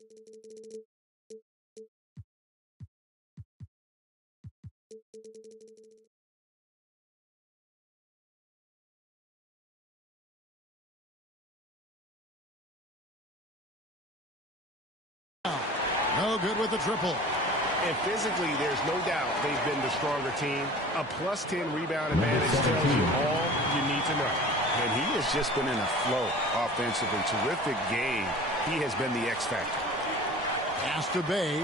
No good with the triple. And physically, there's no doubt they've been the stronger team. A +10 rebound advantage tells you all you need to know. And he has just been in a flow offensively. Terrific game. He has been the X factor. Pass to Bay.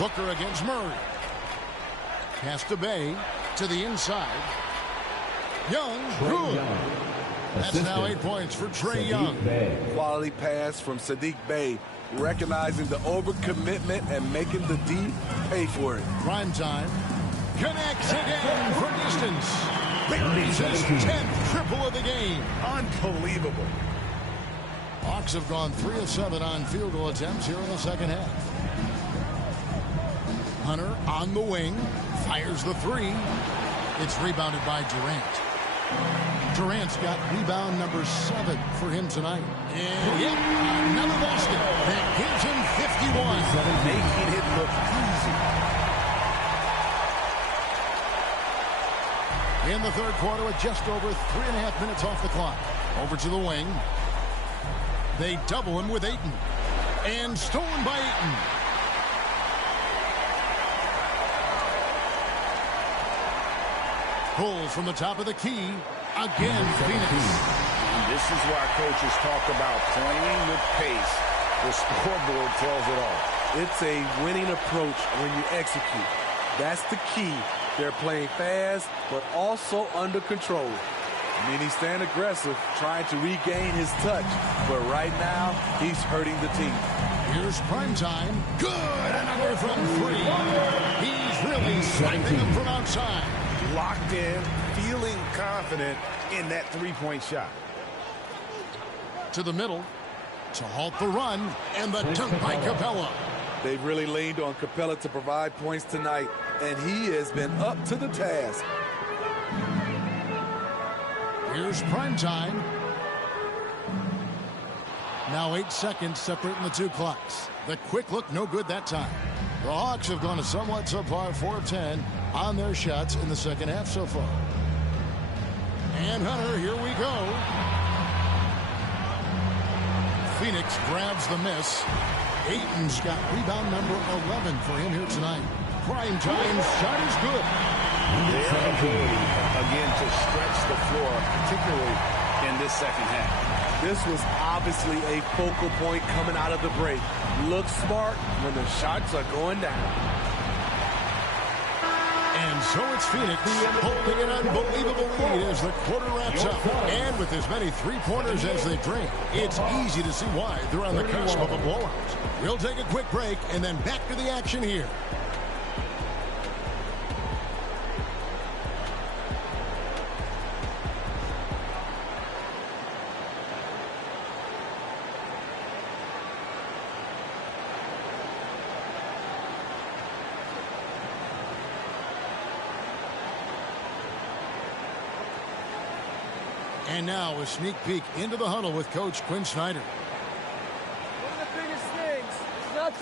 Booker against Murray. Pass to Bay to the inside. Young, good. That's now 8 points for Trae Young. Quality pass from Saddiq Bey, recognizing the overcommitment and making the D pay for it. Prime time. Connects again from distance. Buries his 10th triple of the game. Unbelievable. Hawks have gone 3 of 7 on field goal attempts here in the second half. Hunter on the wing. Fires the 3. It's rebounded by Durant. Durant's got rebound number 7 for him tonight. And yep, another basket that gives him 51. Making it look easy. In the third quarter with just over 3.5 minutes off the clock. Over to the wing. They double him with Ayton. And stolen by Ayton. Pulls from the top of the key. Again, Phoenix. And this is why coaches talk about playing with pace. The scoreboard tells it all. It's a winning approach when you execute. That's the key. They're playing fast, but also under control. I mean, he's staying aggressive, trying to regain his touch. But right now, he's hurting the team. Here's prime time. Good. Another from 3. He's really sniping them from outside. Locked in, feeling confident in that three-point shot. To the middle to halt the run, and the dunk by Capella. They've really leaned on Capella to provide points tonight, and he has been up to the task. Here's prime time. Now 8 seconds separating the 2 clocks. The quick look, no good that time. The Hawks have gone a somewhat subpar 4 of 10 on their shots in the second half so far. And Hunter, here we go. Phoenix grabs the miss. Ayton's got rebound number 11 for him here tonight. Prime time shot is good. Their ability, again, to stretch the floor, particularly in this second half. This was obviously a focal point coming out of the break. Look smart when the shots are going down. And so it's Phoenix holding an unbelievable lead as the quarter wraps up. And with as many three-pointers as they drain, it's easy to see why they're on the cusp of a blowout. We'll take a quick break and then back to the action here. And now a sneak peek into the huddle with Coach Quinn Snyder. One of the biggest things is not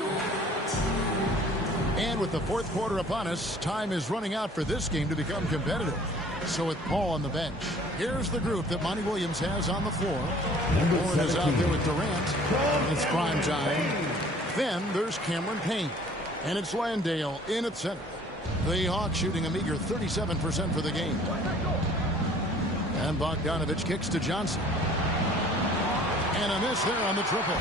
to... And with the fourth quarter upon us, time is running out for this game to become competitive. So with Paul on the bench, here's the group that Monty Williams has on the floor. Warren is out there with Durant. It's prime time. Then there's Cameron Payne. And it's Landale in at center. The Hawks shooting a meager 37% for the game. And Bogdanovich kicks to Johnson. And a miss there on the triple.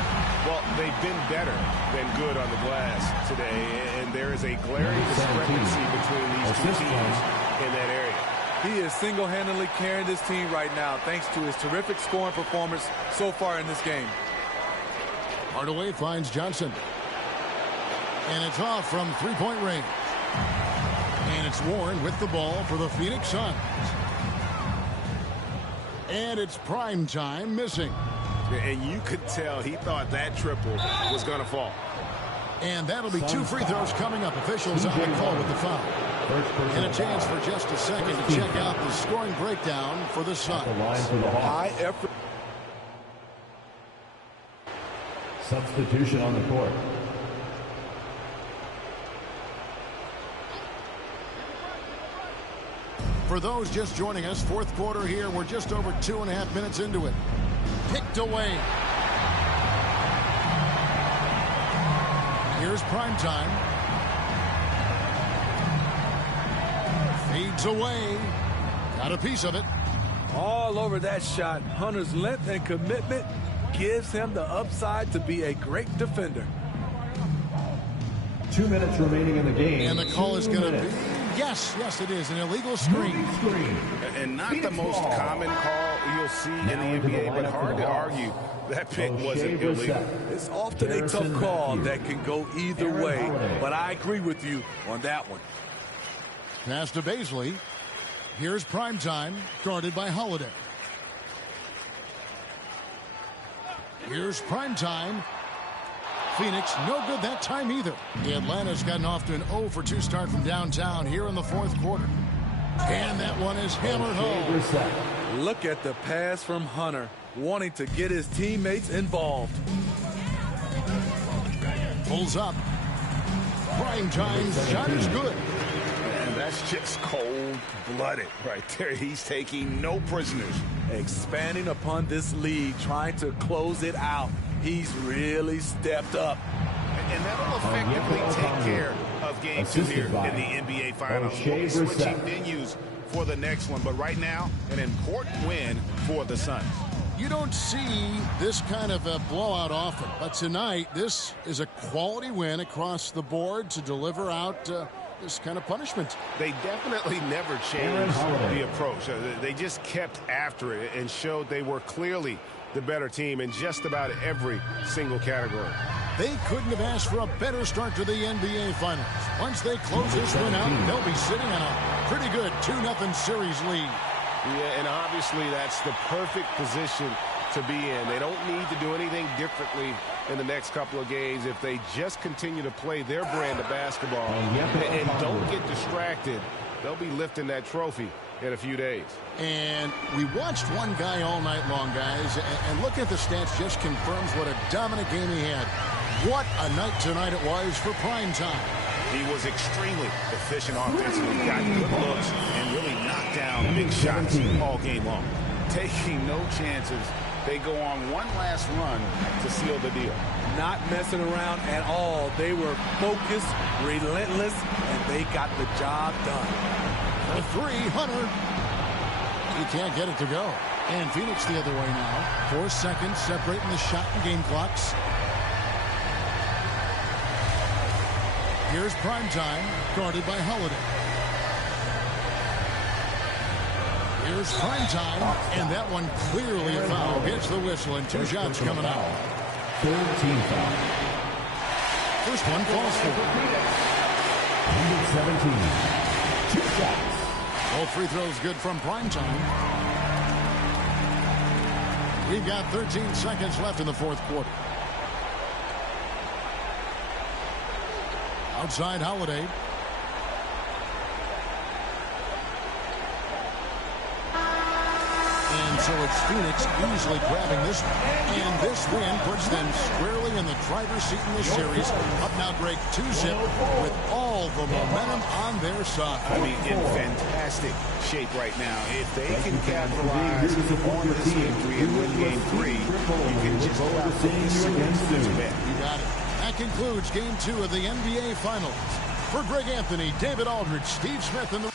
Well, they've been better than good on the glass today, and there is a glaring discrepancy between these two teams in that area. He is single-handedly carrying this team right now thanks to his terrific scoring performance so far in this game. Hardaway finds Johnson. And it's off from three-point range. And it's Warren with the ball for the Phoenix Suns. And it's prime time missing. And you could tell he thought that triple was going to fall. And that'll be 2 free throws coming up. Officials on the call with the foul. And a chance for just a second to check out the scoring breakdown for the Suns. High effort. Substitution on the court. For those just joining us, fourth quarter here. We're just over 2.5 minutes into it. Picked away. Here's prime time. Fades away. Got a piece of it. All over that shot. Hunter's length and commitment gives him the upside to be a great defender. 2 minutes remaining in the game. And the call is going to be, yes, it is, an illegal screen. And not the most common call you'll see in the NBA, but hard to argue that pick wasn't illegal. It's often a tough call that can go either way, but I agree with you on that one. Pass to Bazley. Here's prime time, guarded by Holiday. Here's prime time. Phoenix, no good that time either. The Atlanta's gotten off to an 0-for-2 start from downtown here in the fourth quarter. And that one is hammered home. Look at the pass from Hunter, wanting to get his teammates involved. Pulls up. Prime time shot is good. And that's just cold-blooded right there. He's taking no prisoners. Expanding upon this lead, trying to close it out. He's really stepped up. And that'll effectively take care of game 2 here in the NBA Finals. We'll be switching venues for the next one, but right now, an important win for the Suns. You don't see this kind of a blowout often, but tonight, this is a quality win across the board to deliver out this kind of punishment. They definitely never changed the approach. They just kept after it and showed they were clearly the better team in just about every single category. They couldn't have asked for a better start to the NBA Finals. Once they close this one out, they'll be sitting on a pretty good 2-0 series lead. Yeah, and obviously that's the perfect position to be in. They don't need to do anything differently in the next couple of games if they just continue to play their brand of basketball and don't get distracted. They'll be lifting that trophy in a few days. And we watched one guy all night long, guys, and looking at the stats just confirms what a dominant game he had. What a night tonight it was for prime time. He was extremely efficient offensively, got good looks, and really knocked down big shots all game long. Taking no chances, they go on one last run to seal the deal. Not messing around at all. They were focused, relentless, and they got the job done. For three, Hunter. He can't get it to go. And Phoenix the other way now. 4 seconds separating the shot and game clocks. Here's prime time, guarded by Holiday. Here's prime time, and that one clearly a foul. Gets the whistle, and 2 shots coming out. Third team foul. First one falls for. Number 17. 2 shots. Both free throws good from prime time. We've got 13 seconds left in the fourth quarter. Outside Holiday. And so it's Phoenix easily grabbing this one. And this win puts them squarely in the driver's seat in this series. Up now, Greg, 2-zip with all the momentum on their side. I mean, in fantastic shape right now. If they can capitalize on this victory and win game 3, you can just about put this series to bed. You got it. That concludes game 2 of the NBA Finals. For Greg Anthony, David Aldridge, Steve Smith, and the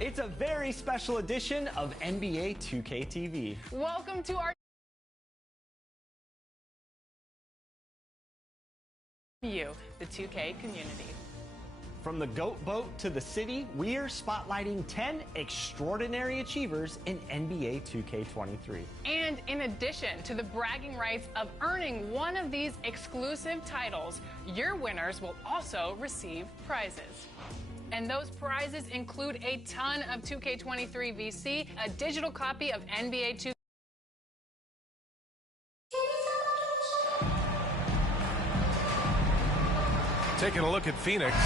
It's a very special edition of NBA 2K TV. Welcome to our you, the 2K community. From the GOAT boat to the city, we're spotlighting 10 extraordinary achievers in NBA 2K23. And in addition to the bragging rights of earning one of these exclusive titles, your winners will also receive prizes. And those prizes include a ton of 2K23 VC, a digital copy of NBA 2K. Taking a look at Phoenix.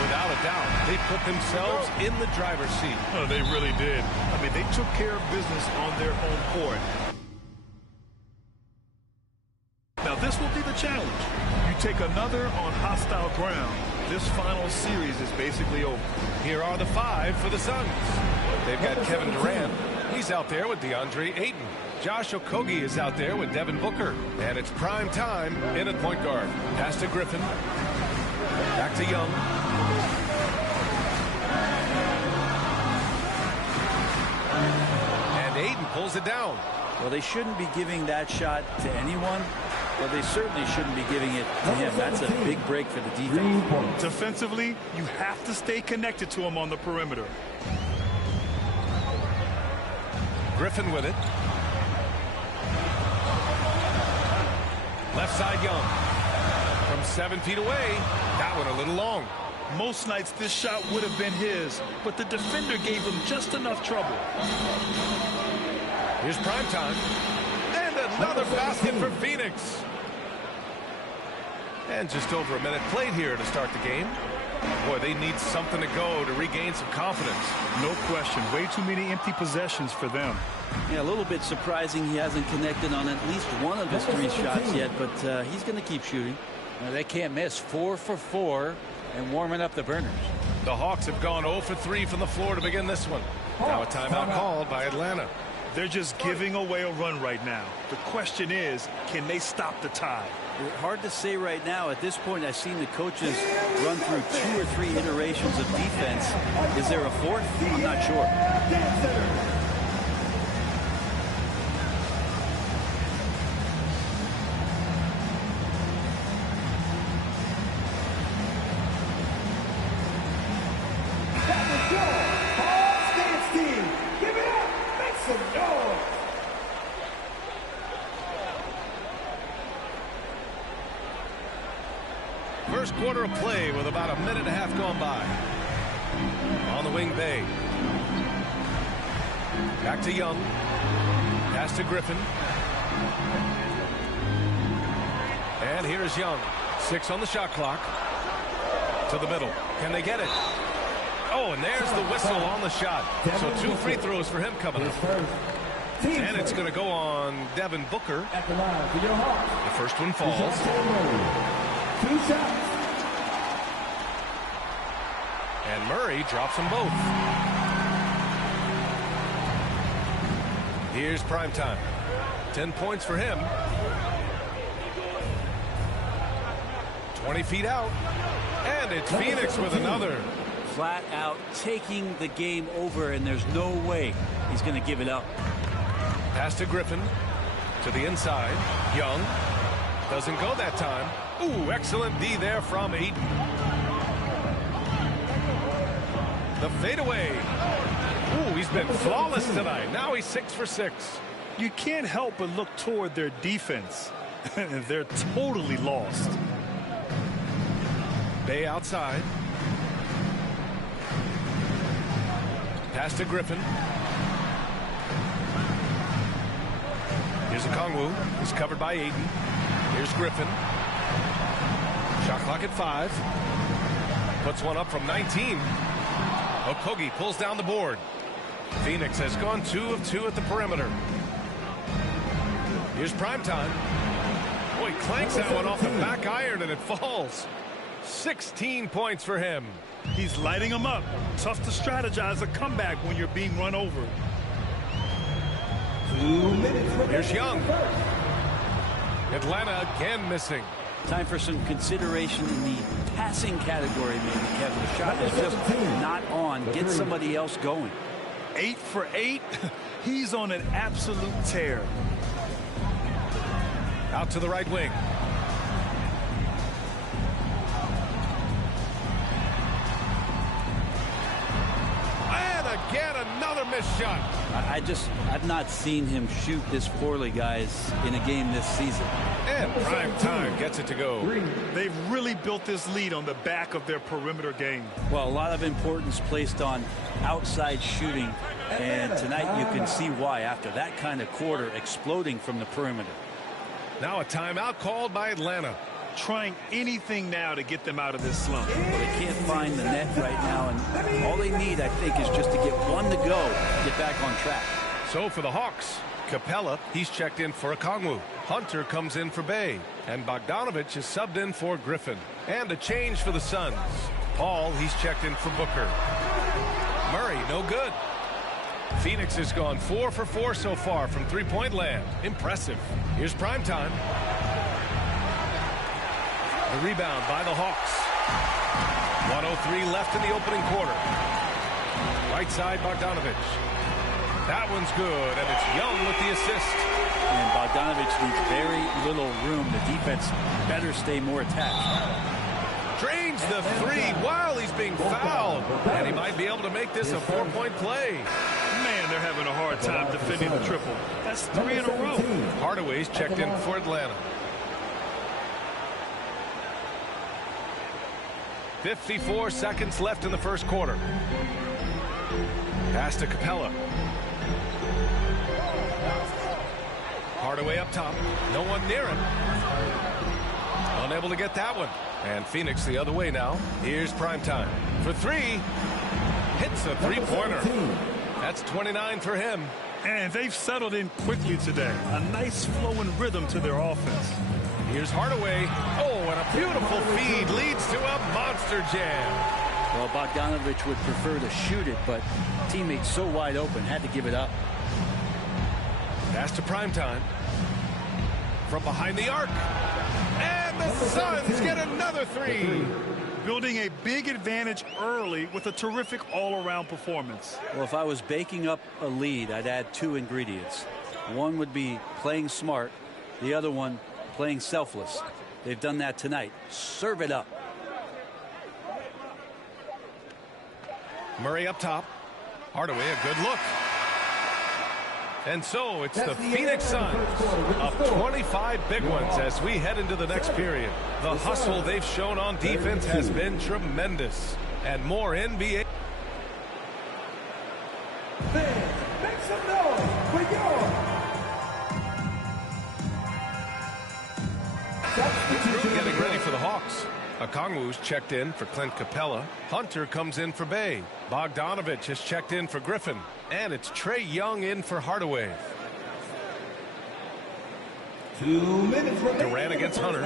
Without a doubt, they put themselves in the driver's seat. Oh, they really did. I mean, they took care of business on their home court. Now, this will be the challenge. You take another on hostile ground. This final series is basically over. Here are the 5 for the Suns. They've got Kevin Durant. He's out there with DeAndre Ayton. Josh Okogie is out there with Devin Booker. And it's prime time in at point guard. Pass to Griffin. Back to Young. And Ayton pulls it down. Well, they shouldn't be giving that shot to anyone, but they certainly shouldn't be giving it to him. That's a big break for the defense. Defensively, you have to stay connected to him on the perimeter. Griffin with it. Left side Young. From 7 feet away. That one a little long. Most nights this shot would have been his, but the defender gave him just enough trouble. Here's prime time. And another basket for Phoenix. And just over a minute played here to start the game. Boy, they need something to go to regain some confidence. No question. Way too many empty possessions for them. Yeah, a little bit surprising he hasn't connected on at least one of his 3 shots yet, but he's going to keep shooting. Well, they can't miss. 4 for 4 and warming up the burners. The Hawks have gone 0 for 3 from the floor to begin this one. Now a timeout called by Atlanta. They're just giving away a run right now. The question is, can they stop the tide? Hard to say right now. At this point, I've seen the coaches run through 2 or 3 iterations of defense. Is there a 4th? I'm not sure. First quarter of play with about a minute and a half gone by. On the wing, Bay. Back to Young. Pass to Griffin. And here's Young. 6 on the shot clock. To the middle. Can they get it? Oh, and there's the whistle on the shot. So 2 free throws for him coming up. And it's going to go on Devin Booker. The first one falls. 2 shots. And Murray drops them both. Here's prime time. 10 points for him. 20 feet out. And it's Phoenix with another. Flat out taking the game over, and there's no way he's going to give it up. Pass to Griffin. To the inside. Young. Doesn't go that time. Ooh, excellent D there from Ayton. The fadeaway. Ooh, he's been flawless tonight. Now he's 6 for 6. You can't help but look toward their defense. They're totally lost. Bay outside. Pass to Griffin. Here's Okongwu. He's covered by Ayton. Here's Griffin. Shot clock at 5. Puts one up from 19. Okogie pulls down the board. Phoenix has gone 2 of 2 at the perimeter. Here's prime time. Boy, clanks that one off the back iron and it falls. 16 points for him. He's lighting them up. Tough to strategize a comeback when you're being run over. 2 minutes. Here's Young. Atlanta again missing. Time for some consideration in the passing category, maybe, Kevin. The shot is just not on. Get somebody else going. 8 for 8. He's on an absolute tear. Out to the right wing. And again, another missed shot. I've not seen him shoot this poorly, guys, in a game this season. And prime time gets it to go. They've really built this lead on the back of their perimeter game. Well, a lot of importance placed on outside shooting, and tonight you can see why after that kind of quarter exploding from the perimeter. Now a timeout called by Atlanta. trying anything now to get them out of this slump. Well, they can't find the net right now, and all they need, I think, is just to get one to go, get back on track. So for the Hawks, Capella, he's checked in for Okongwu. Hunter comes in for Bay, and Bogdanovich is subbed in for Griffin. And a change for the Suns. Paul, he's checked in for Booker. Murray, no good. Phoenix has gone 4 for 4 so far from three-point land. Impressive. Here's Primetime. The rebound by the Hawks. 1:03 left in the opening quarter. Right side, Bogdanovich. That one's good, and it's Young with the assist. And Bogdanovich needs very little room. The defense better stay more attached. Drains the three while he's being fouled. And he might be able to make this a 4-point play. Man, they're having a hard time defending the triple. That's 3 in a row. Hardaway's checked in for Atlanta. 54 seconds left in the first quarter. Pass to Capella. Hardaway up top. No one near him. Unable to get that one. And Phoenix the other way now. Here's Primetime. For three. Hits a three-pointer. That's 29 for him. And they've settled in quickly today. A nice flowing rhythm to their offense. Here's Hardaway. Oh, and a beautiful feed leads to a monster jam. Well, Bogdanovich would prefer to shoot it, but teammates so wide open, had to give it up. Pass to Primetime. From behind the arc. And the Suns get another three. Building a big advantage early with a terrific all-around performance. Well, if I was baking up a lead, I'd add 2 ingredients. One would be playing smart. The other one, playing selfless. They've done that tonight. Serve it up. Murray up top. Hardaway, a good look. And so it's the Phoenix Suns up 25 big ones as we head into the next period. The hustle they've shown on defense has been tremendous. And more NBA. Make some noise for your Getting ready for the Hawks. Okongwu's checked in for Clint Capella. Hunter comes in for Bay. Bogdanovich has checked in for Griffin. And it's Trae Young in for Hardaway. 2 minutes remaining. Durant against Hunter.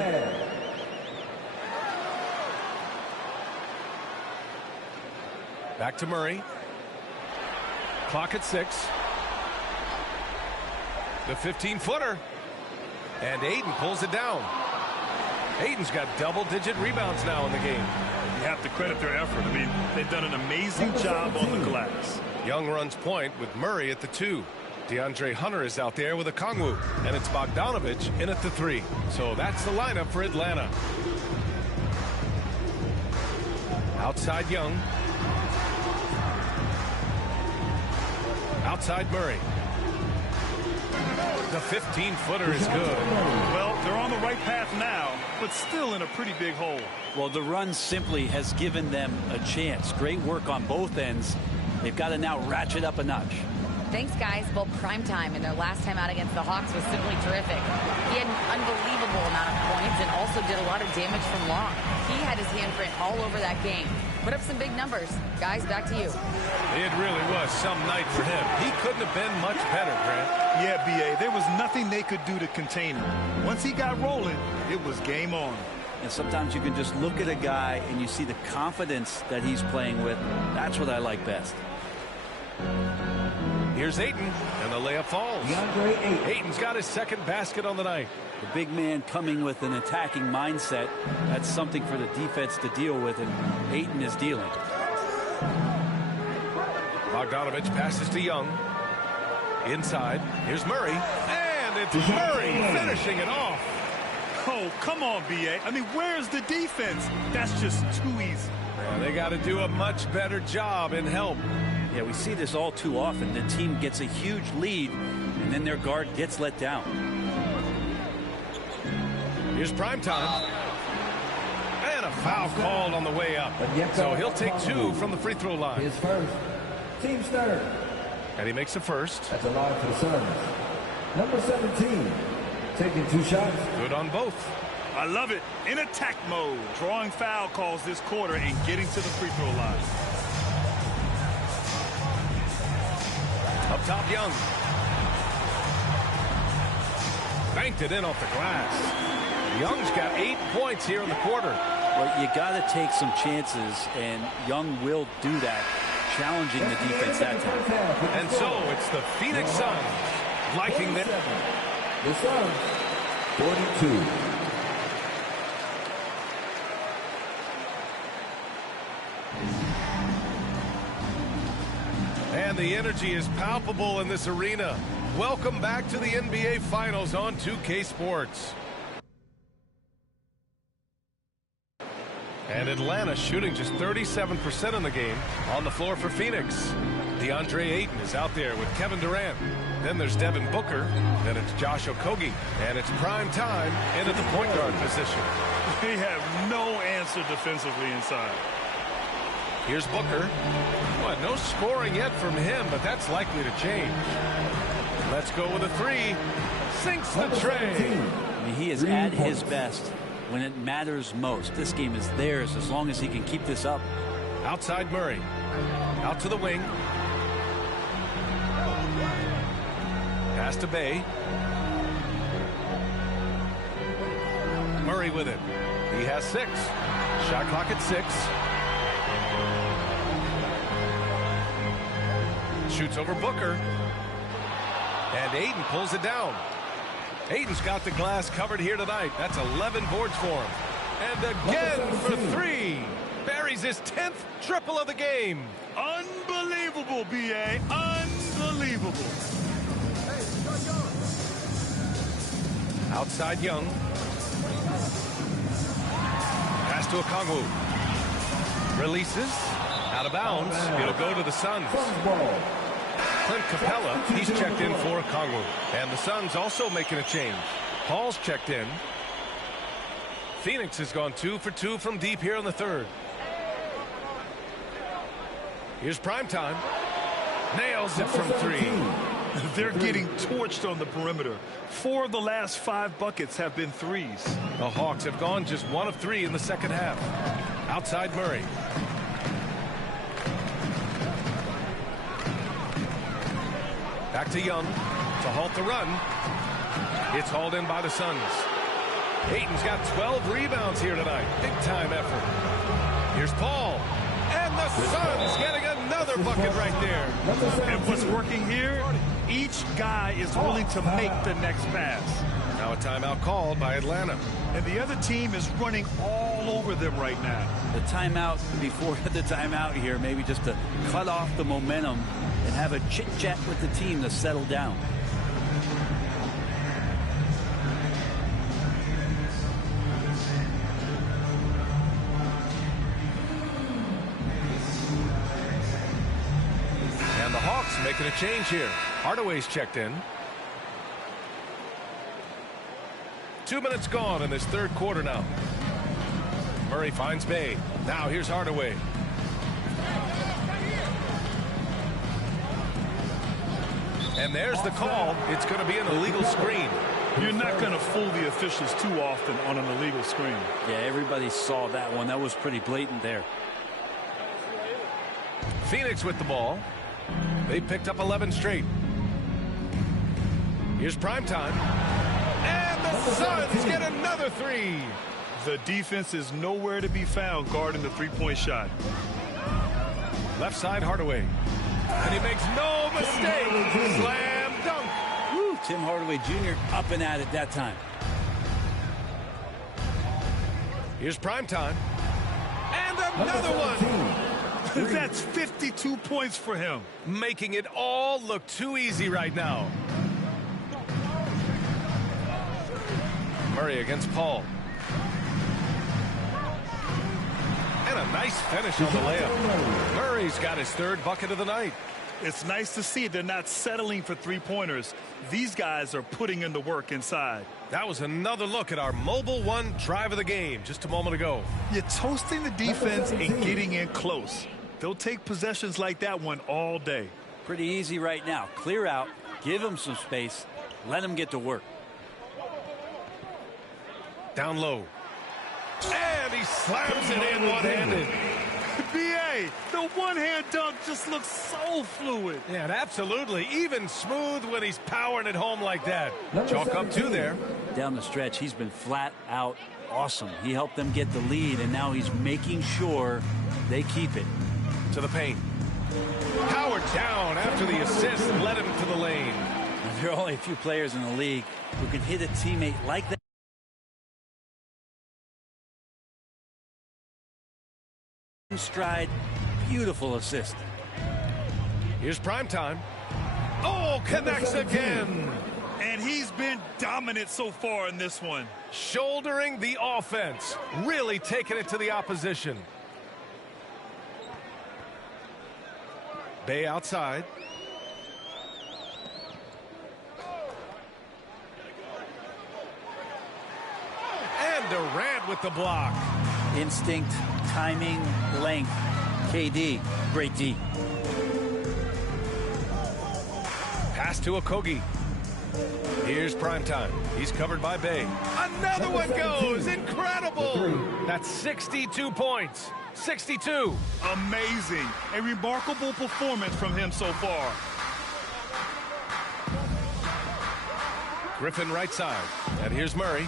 Back to Murray. Clock at 6. The 15-footer. And Ayton pulls it down. Ayton's got double-digit rebounds now in the game. You have to credit their effort. I mean, they've done an amazing job on the glass. Young runs point with Murray at the 2. DeAndre Hunter is out there with Okongwu. And it's Bogdanovich in at the 3. So that's the lineup for Atlanta. Outside Young. Outside Murray. The 15-footer is good. Well, they're on the right path now, but still in a pretty big hole. Well, the run simply has given them a chance. Great work on both ends. They've got to now ratchet up a notch. Thanks, guys. Well, Primetime in their last time out against the Hawks was simply terrific. He had an unbelievable amount of points and also did a lot of damage from long. He had his handprint all over that game. Put up some big numbers. Guys, back to you. It really was some night for him. He couldn't have been much better, Grant. Yeah, B.A., there was nothing they could do to contain him. Once he got rolling, it was game on. And sometimes you can just look at a guy and you see the confidence that he's playing with. That's what I like best. Here's Ayton, and the layup falls. Ayton's got his second basket on the night. The big man coming with an attacking mindset. That's something for the defense to deal with, and Ayton is dealing. Bogdanovich passes to Young. Inside, here's Murray, and it's Murray finishing it off. Oh, come on, B.A. I mean, where's the defense? That's just too easy. Yeah, they got to do a much better job in help. Yeah, we see this all too often. The team gets a huge lead, and then their guard gets let down. Here's Primetime. And a foul called on the way up. So he'll take 2 from the free throw line. His first. Team's third. And he makes the first. That's a line for the Suns. Number 17. Taking 2 shots. Good on both. I love it. In attack mode, drawing foul calls this quarter and getting to the free throw line. Up top, Young. Banked it in off the glass. Young's got 8 points here in the quarter. Well, you got to take some chances, and Young will do that, challenging the defense that time. And so it's the Phoenix Suns liking that. The Suns, 42. And the energy is palpable in this arena. Welcome back to the NBA Finals on 2K Sports. And Atlanta shooting just 37% in the game. On the floor for Phoenix, DeAndre Ayton is out there with Kevin Durant. Then there's Devin Booker. Then it's Josh Okogie. And it's prime time in at the point guard position. They have no answer defensively inside. Here's Booker. Well, no scoring yet from him, but that's likely to change. Let's go with a three. Sinks the tray. I mean, he is at his best when it matters most. This game is theirs as long as he can keep this up. Outside Murray. Out to the wing. Pass to Bay. Murray with it. He has 6. Shot clock at 6. Shoots over Booker. And Ayton pulls it down. Ayton's got the glass covered here tonight. That's 11 boards for him. And again for 3. Buries his 10th triple of the game. Unbelievable, B.A. Unbelievable. Outside Young. Pass to Okongwu. Releases. Out of bounds. It'll go to the Suns. Clint Capella, he's checked in for Okongwu. And the Suns also making a change. Paul's checked in. Phoenix has gone 2 for 2 from deep here in the third. Here's primetime. Nails it from 3. They're getting torched on the perimeter. 4 of the last 5 buckets have been threes. The Hawks have gone just 1 of 3 in the second half. Outside Murray. Back to Young to halt the run. It's hauled in by the Suns. Ayton's got 12 rebounds here tonight. Big time effort. Here's Paul. And the Suns getting another bucket right there. And what's working here, each guy is willing to make the next pass. Now a timeout called by Atlanta. And the other team is running all over them right now. The timeout before the timeout here, maybe just to cut off the momentum and have a chit-chat with the team to settle down. And the Hawks making a change here. Hardaway's checked in. 2 minutes gone in this third quarter now. Murray finds Bay. Now here's Hardaway. And there's the call. It's going to be an illegal screen. You're not going to fool the officials too often on an illegal screen. Yeah, everybody saw that one. That was pretty blatant there. Phoenix with the ball. They picked up 11 straight. Here's primetime. And the Suns get another 3. The defense is nowhere to be found guarding the three-point shot. Left side Hardaway. And he makes no mistake. Slam dunk. Woo, Tim Hardaway Jr. up and at it that time. Here's primetime. And another one. That's 52 points for him. Making it all look too easy right now. Murray against Paul. And a nice finish on the layup. Murray's got his 3rd bucket of the night. It's nice to see they're not settling for three-pointers. These guys are putting in the work inside. That was another look at our Mobile One drive of the game just a moment ago. You're toasting the defense and getting in close. They'll take possessions like that one all day. Pretty easy right now. Clear out, give them some space, let them get to work. Down low. And he slams it in one-handed. B.A., the one-hand dunk just looks so fluid. Yeah, and absolutely. Even smooth when he's powering it home like that. Chalk up 2 there. Down the stretch, he's been flat out awesome. He helped them get the lead, and now he's making sure they keep it. To the paint. Howard down after the assist led him to the lane. There are only a few players in the league who can hit a teammate like that. Stride, beautiful assist. Here's prime time. Oh, connects again. And he's been dominant so far in this one. Shouldering the offense, really taking it to the opposition. Bay outside. And Durant with the block. Instinct, timing, length. KD, great D. Pass to Okogie. Here's primetime. He's covered by Bay. Another one goes. Incredible. That's 62 points. 62. Amazing. A remarkable performance from him so far. Griffin right side. And here's Murray.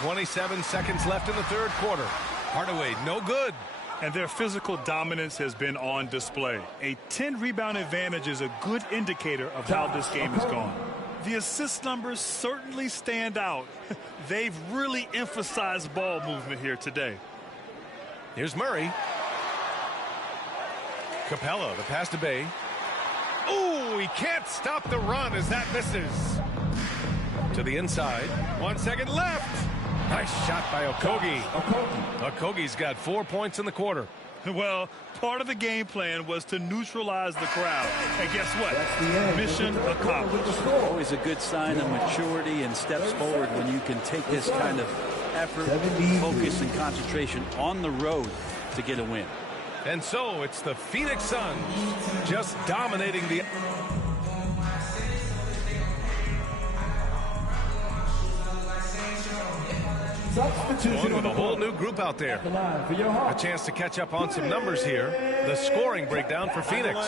27 seconds left in the third quarter. Hardaway, no good. And their physical dominance has been on display. A 10-rebound advantage is a good indicator of how this game has gone. The assist numbers certainly stand out. They've really emphasized ball movement here today. Here's Murray. Capella, the pass to Bay. Ooh, he can't stop the run as that misses. To the inside. 1 second left. Nice shot by Okogie. Okogie's got 4 points in the quarter. Well, part of the game plan was to neutralize the crowd. And guess what? Mission accomplished. Always a good sign of maturity and steps forward when you can take this kind of effort, focus, and concentration on the road to get a win. And so it's the Phoenix Suns just dominating the... Going with a whole new group out there. A chance to catch up on some numbers here. The scoring breakdown for Phoenix.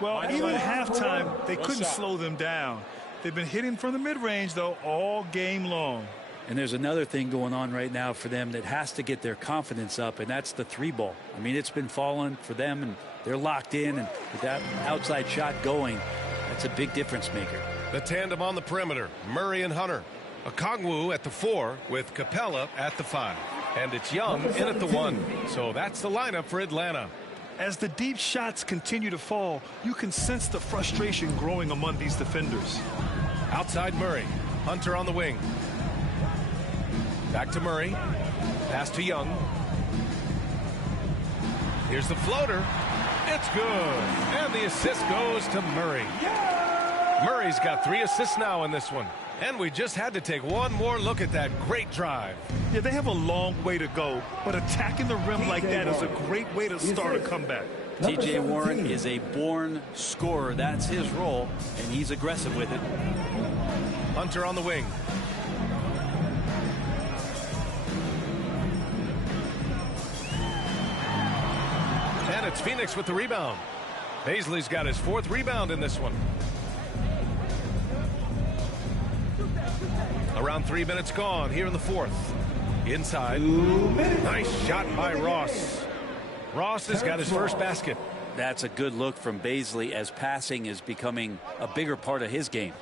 Well, even at halftime, they couldn't slow them down. They've been hitting from the mid-range, though, all game long. And there's another thing going on right now for them that has to get their confidence up, and that's the 3-ball. I mean, it's been falling for them, and they're locked in, and with that outside shot going, that's a big difference maker. The tandem on the perimeter, Murray and Hunter. Okongwu at the 4 with Capella at the 5. And it's Young in at the 1. So that's the lineup for Atlanta. As the deep shots continue to fall, you can sense the frustration growing among these defenders. Outside Murray. Hunter on the wing. Back to Murray. Pass to Young. Here's the floater. It's good. And the assist goes to Murray. Murray's got 3 assists now in this one. And we just had to take one more look at that great drive. Yeah, they have a long way to go, but attacking the rim like that is a great way to start a comeback. T.J. Warren is a born scorer. That's his role, and he's aggressive with it. Hunter on the wing. And it's Phoenix with the rebound. Paisley's got his 4th rebound in this one. Around 3 minutes gone here in the 4th. Inside. Nice shot by Ross. Ross has got his first basket. That's a good look from Paisley as passing is becoming a bigger part of his game.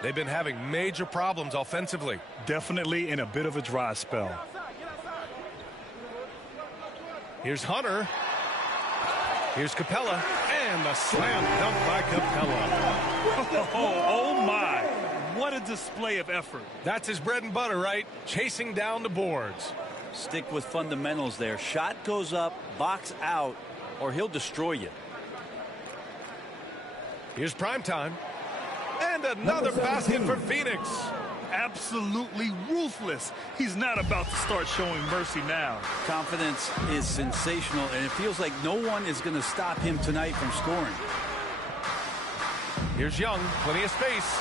They've been having major problems offensively. Definitely in a bit of a dry spell. Here's Hunter. Here's Capella. And the slam dunk by Capella. Oh my. What a display of effort. That's his bread and butter, right? Chasing down the boards. Stick with fundamentals there. Shot goes up, box out, or he'll destroy you. Here's primetime. And another basket for Phoenix. Absolutely ruthless. He's not about to start showing mercy now. Confidence is sensational, and it feels like no one is going to stop him tonight from scoring. Here's Young. Plenty of space.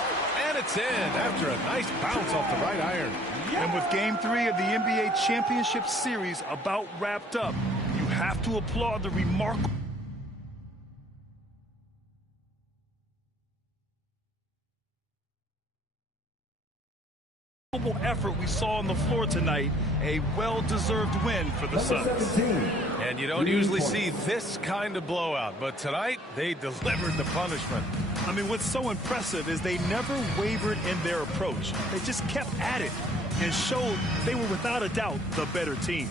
And it's in after a nice bounce off the right iron. And with Game 3 of the NBA Championship Series about wrapped up, you have to applaud the remarkable effort we saw on the floor tonight. A well-deserved win for the Suns. And you don't usually see this kind of blowout, but tonight they delivered the punishment. I mean, what's so impressive is they never wavered in their approach. They just kept at it and showed they were without a doubt the better team.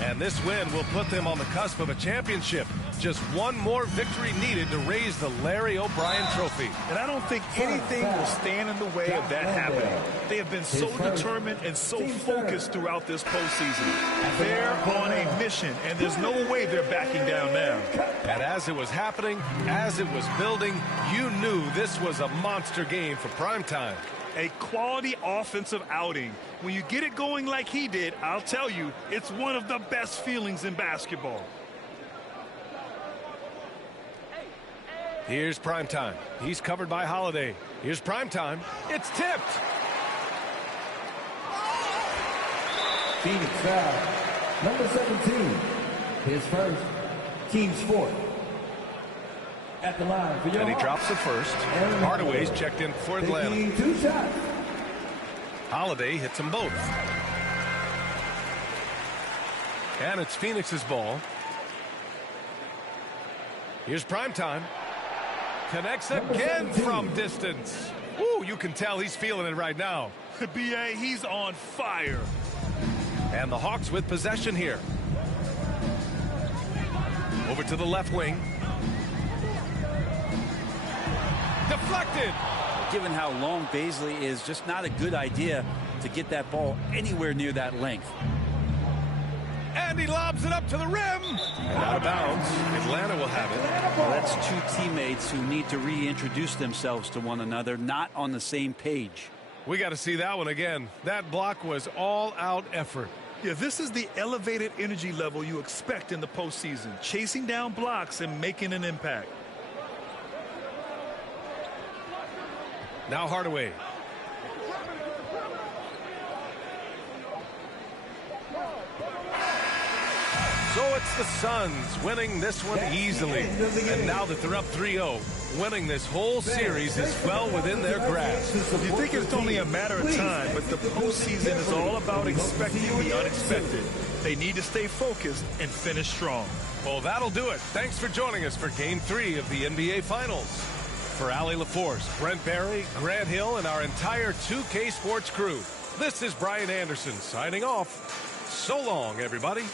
And this win will put them on the cusp of a championship. Just one more victory needed to raise the Larry O'Brien Trophy. And I don't think anything will stand in the way of that happening. They have been so determined and so focused throughout this postseason. They're on a mission, and there's no way they're backing down now. And as it was happening, as it was building, you knew this was a monster game for primetime. A quality offensive outing. When you get it going like he did, I'll tell you, it's one of the best feelings in basketball. Here's primetime. He's covered by Holiday. Here's primetime. It's tipped. Phoenix foul. Number 17. His first. Team's fourth. At the line for your And he drops the first. Hardaway's checked in for Atlanta. 2 shots. Holiday hits them both. And it's Phoenix's ball. Here's primetime. Connects again from distance. Ooh, you can tell he's feeling it right now. B.A., he's on fire. And the Hawks with possession here. Over to the left wing. Deflected. Given how long Bazley is, just not a good idea to get that ball anywhere near that length. And he lobs it up to the rim. And out of bounds. Atlanta will have it. Well, that's two teammates who need to reintroduce themselves to one another, not on the same page. We got to see that one again. That block was all-out effort. Yeah, this is the elevated energy level you expect in the postseason, chasing down blocks and making an impact. Now Hardaway. So it's the Suns winning this one easily. And now that they're up 3-0, winning this whole series is well within their grasp. You think it's only a matter of time, but the postseason is all about expecting the unexpected. They need to stay focused and finish strong. Well, that'll do it. Thanks for joining us for Game 3 of the NBA Finals. For Allie LaForce, Brent Barry, Grant Hill, and our entire 2K Sports crew, this is Brian Anderson signing off. So long, everybody.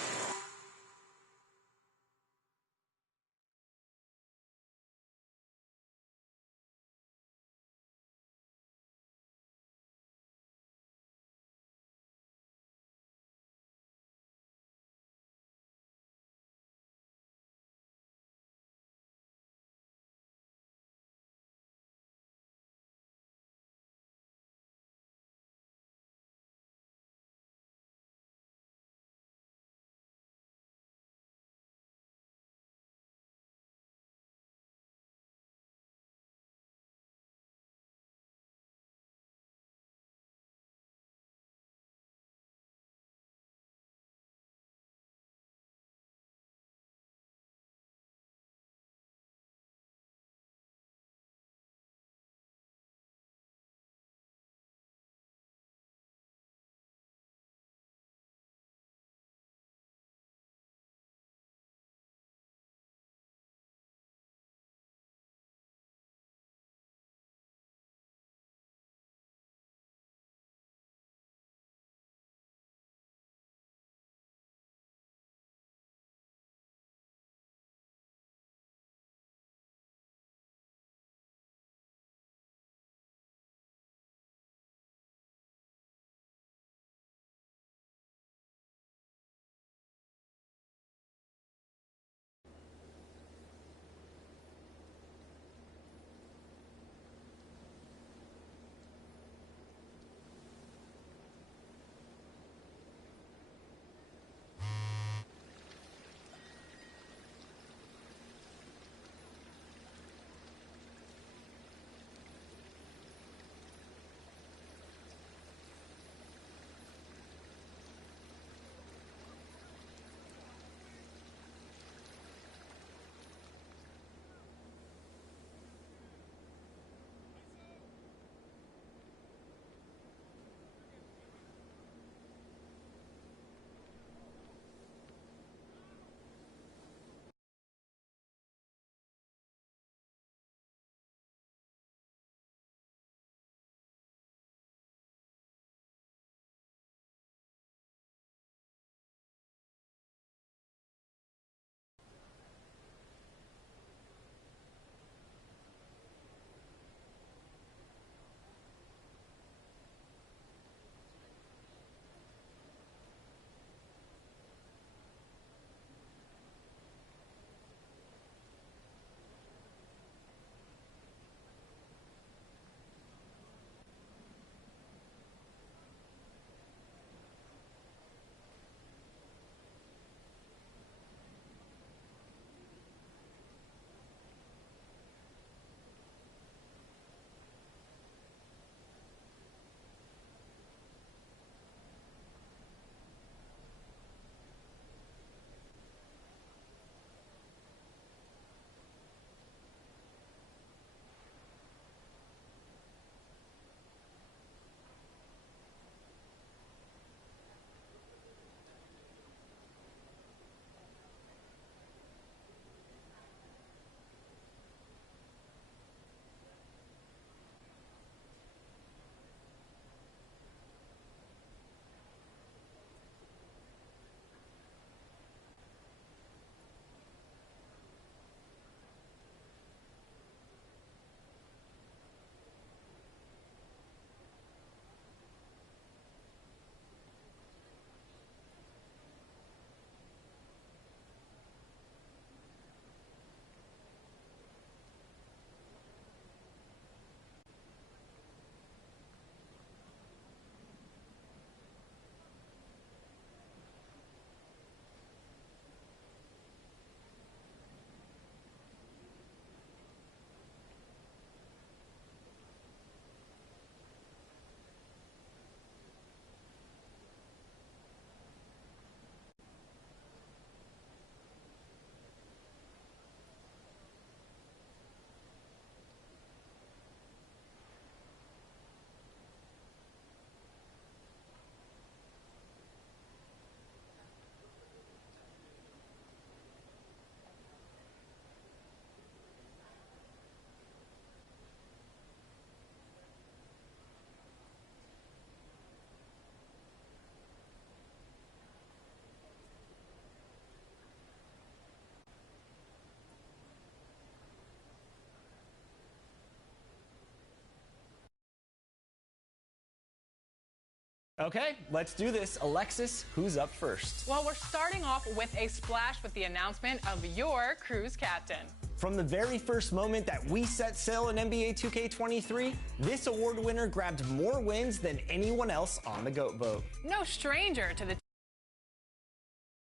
Okay, let's do this. Alexis, who's up first? Well, we're starting off with a splash with the announcement of your Cruise captain. From the very first moment that we set sail in NBA 2K23, this award winner grabbed more wins than anyone else on the GOAT boat. No stranger to the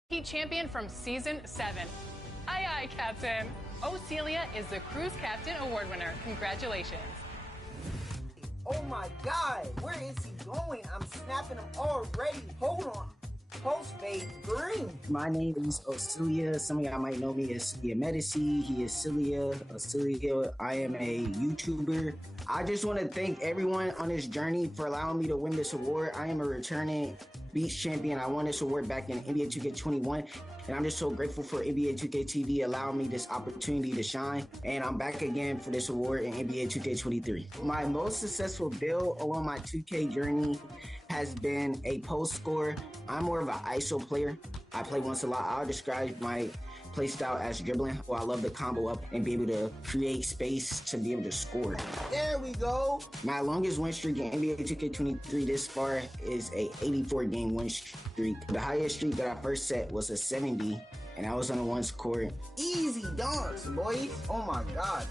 Heat champion from Season 7. Aye, aye, Captain. Celia is the Cruise Captain Award winner. Congratulations. Oh my God, where is he going? I'm snapping him already. Hold on. Post fade green. My name is Celia. Some of y'all might know me as Celia Medici. He is Celia. Celia. I am a YouTuber. I just want to thank everyone on this journey for allowing me to win this award. I am a returning Beach champion. I won this award back in NBA 2K21. And I'm just so grateful for NBA 2K TV allowing me this opportunity to shine. And I'm back again for this award in NBA 2K23. My most successful build along my 2K journey has been a post scorer. I'm more of an ISO player. I play once a lot. I'll describe my play style as dribbling. Well, I love to combo up and be able to create space to be able to score. There we go. My longest win streak in NBA 2K23 this far is a 84-game win streak. The highest streak that I first set was a 70, and I was on the ones court. Easy dunks, boy. Oh my God.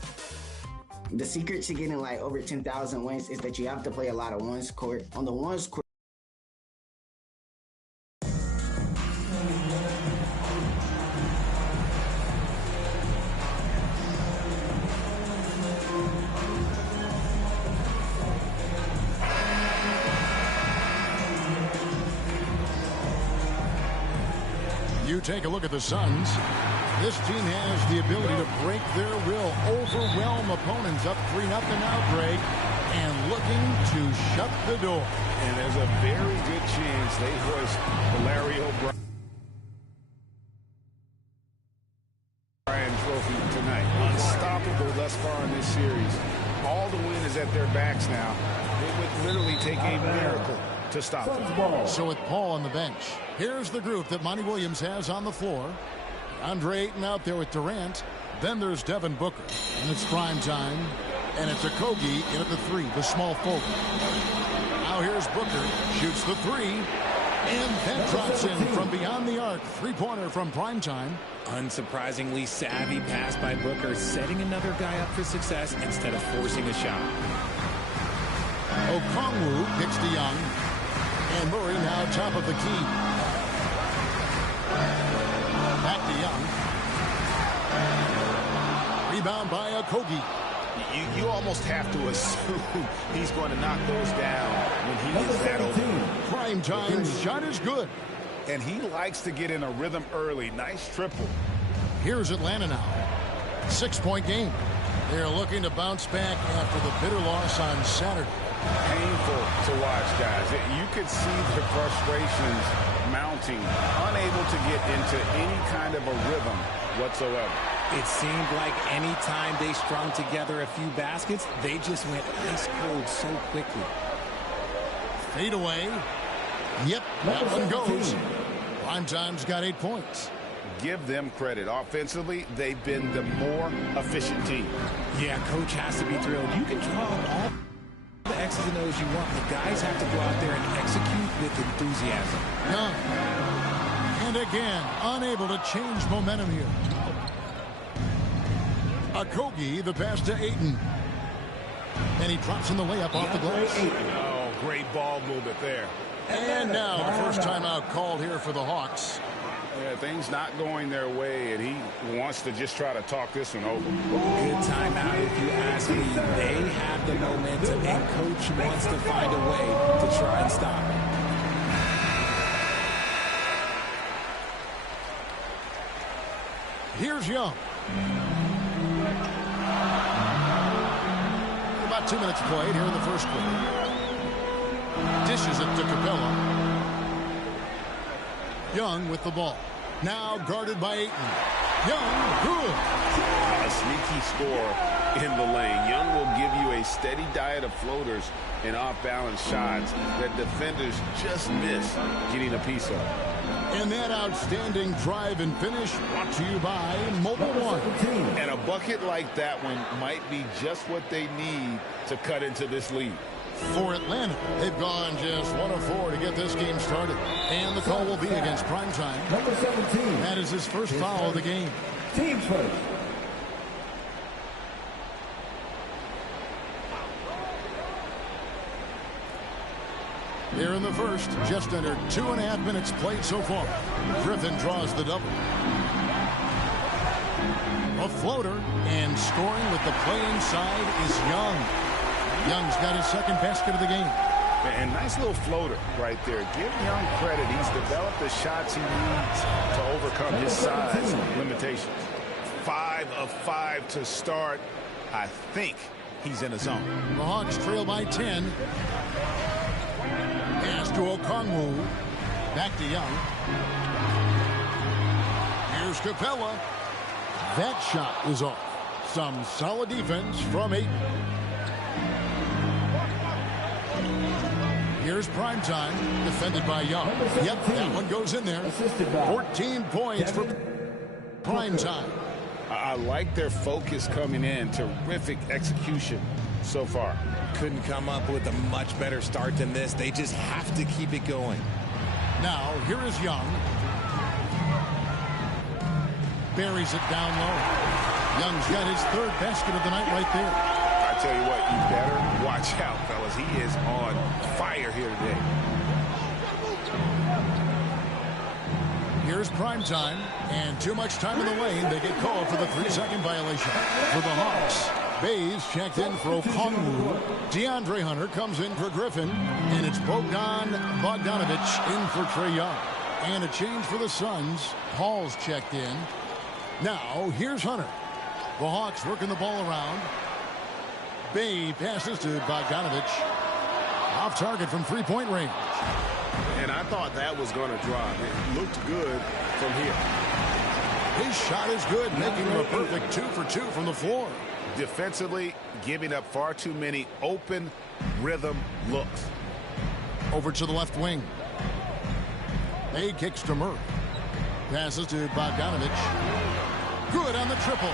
The secret to getting like over 10,000 wins is that you have to play a lot of ones court. On the ones court, you take a look at the Suns. This team has the ability to break their will, overwhelm opponents up 3-0 now, Greg, and looking to shut the door. And there's a very good chance they hoist the Larry O'Brien trophy tonight. Unstoppable thus far in this series. All the wind is at their backs now. It would literally take a miracle to stop them. So with Paul on the bench, here's the group that Monty Williams has on the floor. Andre Ayton out there with Durant. Then there's Devin Booker. And it's prime time. And it's Okogie in at the 3, the small forward. Now here's Booker. Shoots the 3. And that drops in from beyond the arc. Three-pointer from prime time. Unsurprisingly savvy pass by Booker, setting another guy up for success instead of forcing a shot. Okongwu kicks to Young. And Murray now top of the key. Back to Young. Rebound by Okogie. You almost have to assume he's going to knock those down when he is that open. Prime time shot is good. And he likes to get in a rhythm early. Nice triple. Here's Atlanta now. 6-point game. They're looking to bounce back after the bitter loss on Saturday. Painful to watch, guys. You could see the frustrations mounting, unable to get into any kind of a rhythm whatsoever. It seemed like any time they strung together a few baskets, they just went ice cold so quickly. Fade away. Yep, that one goes. Primetime's got 8 points. Give them credit. Offensively, they've been the more efficient team. Yeah, coach has to be thrilled. You can draw all the X's and O's you want. The guys have to go out there and execute with enthusiasm. Yeah. And again, unable to change momentum here. Okogie, the pass to Ayton. And he drops in the layup off the glass. Oh, great ball movement there. And now the first timeout called here for the Hawks. Yeah, things not going their way, and he wants to just try to talk this one over. Good timeout if you ask me. They have the momentum, and coach wants to find a way to try and stop it. Here's Young. About 2 minutes played here in the first quarter. Dishes it to Capella. Young with the ball. Now guarded by Ayton. Young, good. A sneaky score in the lane. Young will give you a steady diet of floaters and off-balance shots that defenders just miss getting a piece of. And that outstanding drive and finish brought to you by Mobile One. And a bucket like that one might be just what they need to cut into this lead. For Atlanta, they've gone just 1 of 4 to get this game started. And the call will be against Primetime. Number 17. That is his first foul of the game. Team first. Here in the first, just under 2.5 minutes played so far. Griffin draws the double. A floater, and scoring with the play inside is Young. Young's got his second basket of the game. And nice little floater right there. Give Young credit. He's developed the shots he needs to overcome his size limitations. 5 of 5 to start. I think he's in a zone. The Hawks trail by 10. Pass to Okongwu. Back to Young. Here's Capella. That shot is off. Some solid defense from Ayton. Here's Primetime, defended by Young. Yep, that one goes in there. 14 points for Primetime. I like their focus coming in. Terrific execution so far. Couldn't come up with a much better start than this. They just have to keep it going. Now, here is Young. Buries it down low. Young's got his third basket of the night right there. I tell you what, you better watch out, fellas. He is on fire here today. Here's Primetime, and too much time in the lane. They get called for the 3-second violation. For the Hawks, Bays checked in for Okongwu. DeAndre Hunter comes in for Griffin, and it's Bogdan Bogdanovic in for Trae Young. And a change for the Suns. Paul's checked in. Now, here's Hunter. The Hawks working the ball around. Bay passes to Bogdanovic. Off target from three-point range. And I thought that was going to drop. It looked good from here. His shot is good, making him a perfect 2 for 2 from the floor. Defensively, giving up far too many open rhythm looks. Over to the left wing. Bay kicks to Murray. Passes to Bogdanovic. Good on the triple.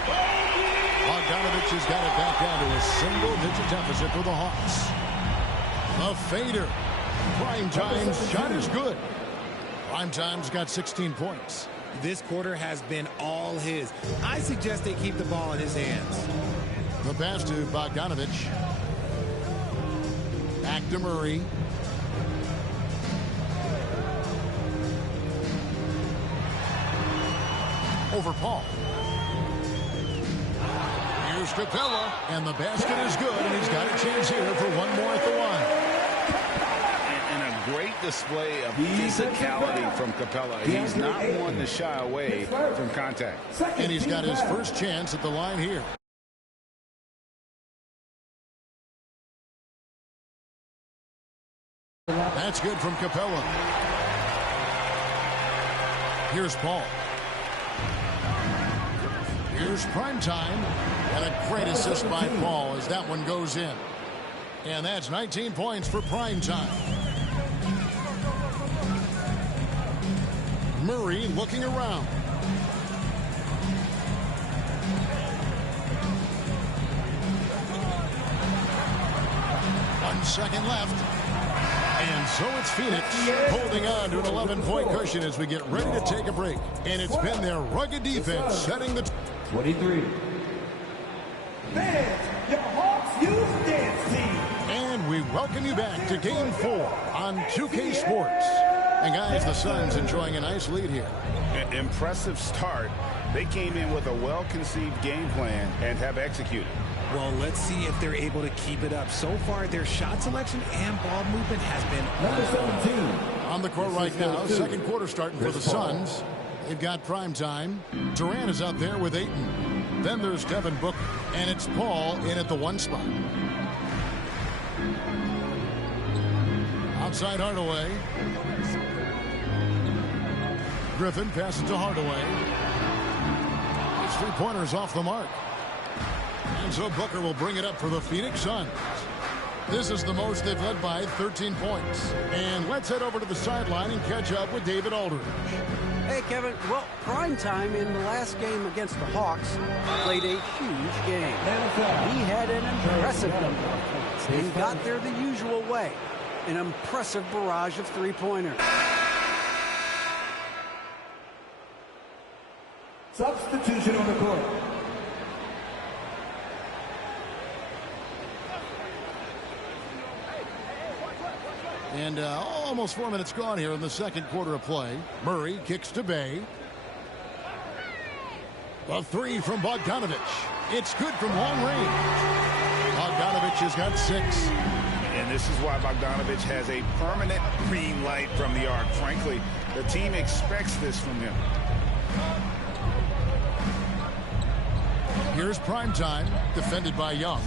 Bogdanovic has got it back down to a single-digit deficit for the Hawks. A fader. Primetime's shot is good. Primetime's got 16 points. This quarter has been all his. I suggest they keep the ball in his hands. The pass to Bogdanovic. Back to Murray. Over Paul. Here's Capella, and the basket is good, and he's got a chance here for one more at the line. And a great display of physicality from Capella. He's not one to shy away from contact. And he's got his first chance at the line here. That's good from Capella. Here's Paul. Here's Primetime, and a great assist by Paul as that one goes in. And that's 19 points for Primetime. Murray looking around. 1 second left. And so it's Phoenix holding on to an 11-point cushion as we get ready to take a break. And it's been their rugged defense setting the 23. Fans, your Hawks Youth Dance Team. And we welcome you back to Game 4 on 2K Sports. And guys, the Suns enjoying a nice lead here. Impressive start. They came in with a well-conceived game plan and have executed. Well, let's see if they're able to keep it up. So far, their shot selection and ball movement has been Number 17. On the court right now, second quarter starting for the Suns. They've got Primetime. Durant is out there with Ayton. Then there's Devin Booker. And it's Paul in at the 1 spot. Outside Hardaway. Griffin passes to Hardaway. His three-pointer's off the mark. And so Booker will bring it up for the Phoenix Suns. This is the most they've led by 13 points. And let's head over to the sideline and catch up with David Aldridge. Hey, Kevin. Well, primetime in the last game against the Hawks played a huge game. He had an impressive number of points and got there the usual way. An impressive barrage of three-pointers. Substitution on the court. And almost 4 minutes gone here in the second quarter of play. Murray kicks to Bey. A three from Bogdanovic. It's good from long range. Bogdanovic has got 6. And this is why Bogdanovic has a permanent green light from the arc. Frankly, the team expects this from him. Here's Primetime, defended by Young.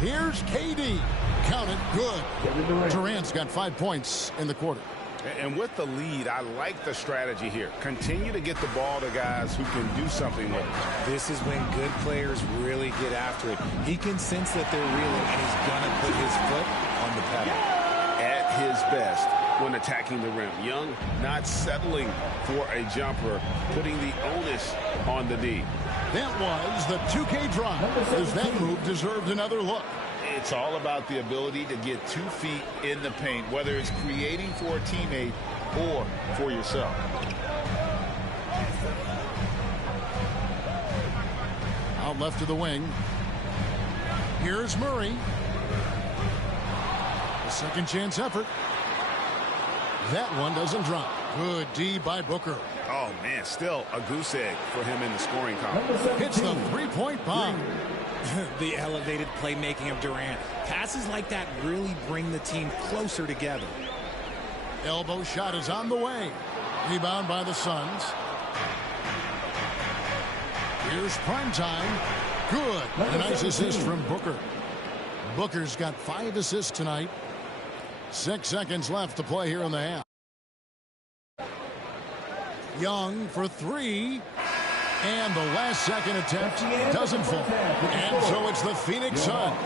Here's KD. Count it, good. Durant's got 5 points in the quarter. And with the lead, I like the strategy here. Continue to get the ball to guys who can do something with it. This is when good players really get after it. He can sense that they're reeling, and he's going to put his foot on the pedal. At his best when attacking the rim. Young not settling for a jumper, putting the onus on the D. That was the 2K drive, as that move deserved another look. It's all about the ability to get 2 feet in the paint, whether it's creating for a teammate or for yourself. Out left to the wing. Here's Murray. A second chance effort. That one doesn't drop. Good D by Booker. Oh, man, still a goose egg for him in the scoring column. Hits the three-point bomb. The elevated playmaking of Durant. Passes like that really bring the team closer together. Elbow shot is on the way. Rebound by the Suns. Here's Primetime. Good. A nice assist from Booker. Booker's got 5 assists tonight. 6 seconds left to play here in the half. Young for 3. And the last second attempt doesn't fall. And so it's the Phoenix Suns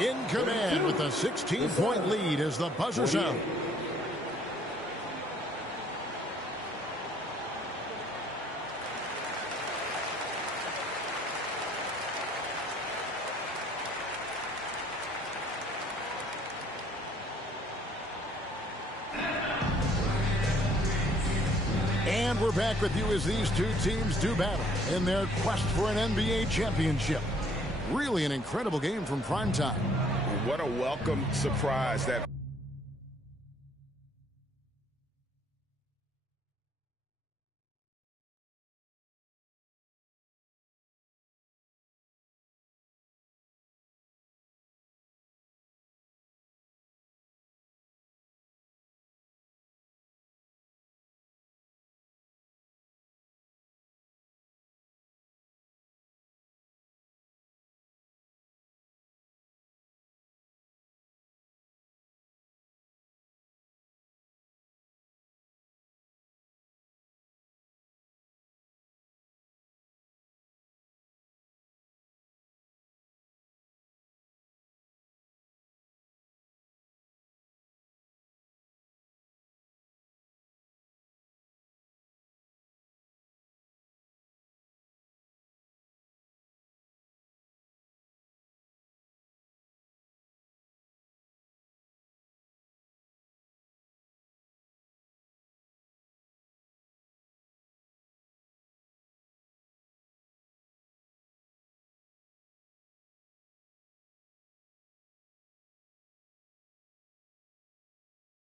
in command with a 16-point lead as the buzzer sounds. And we're back with you as these two teams do battle in their quest for an NBA championship. Really an incredible game from Primetime. What a welcome surprise that.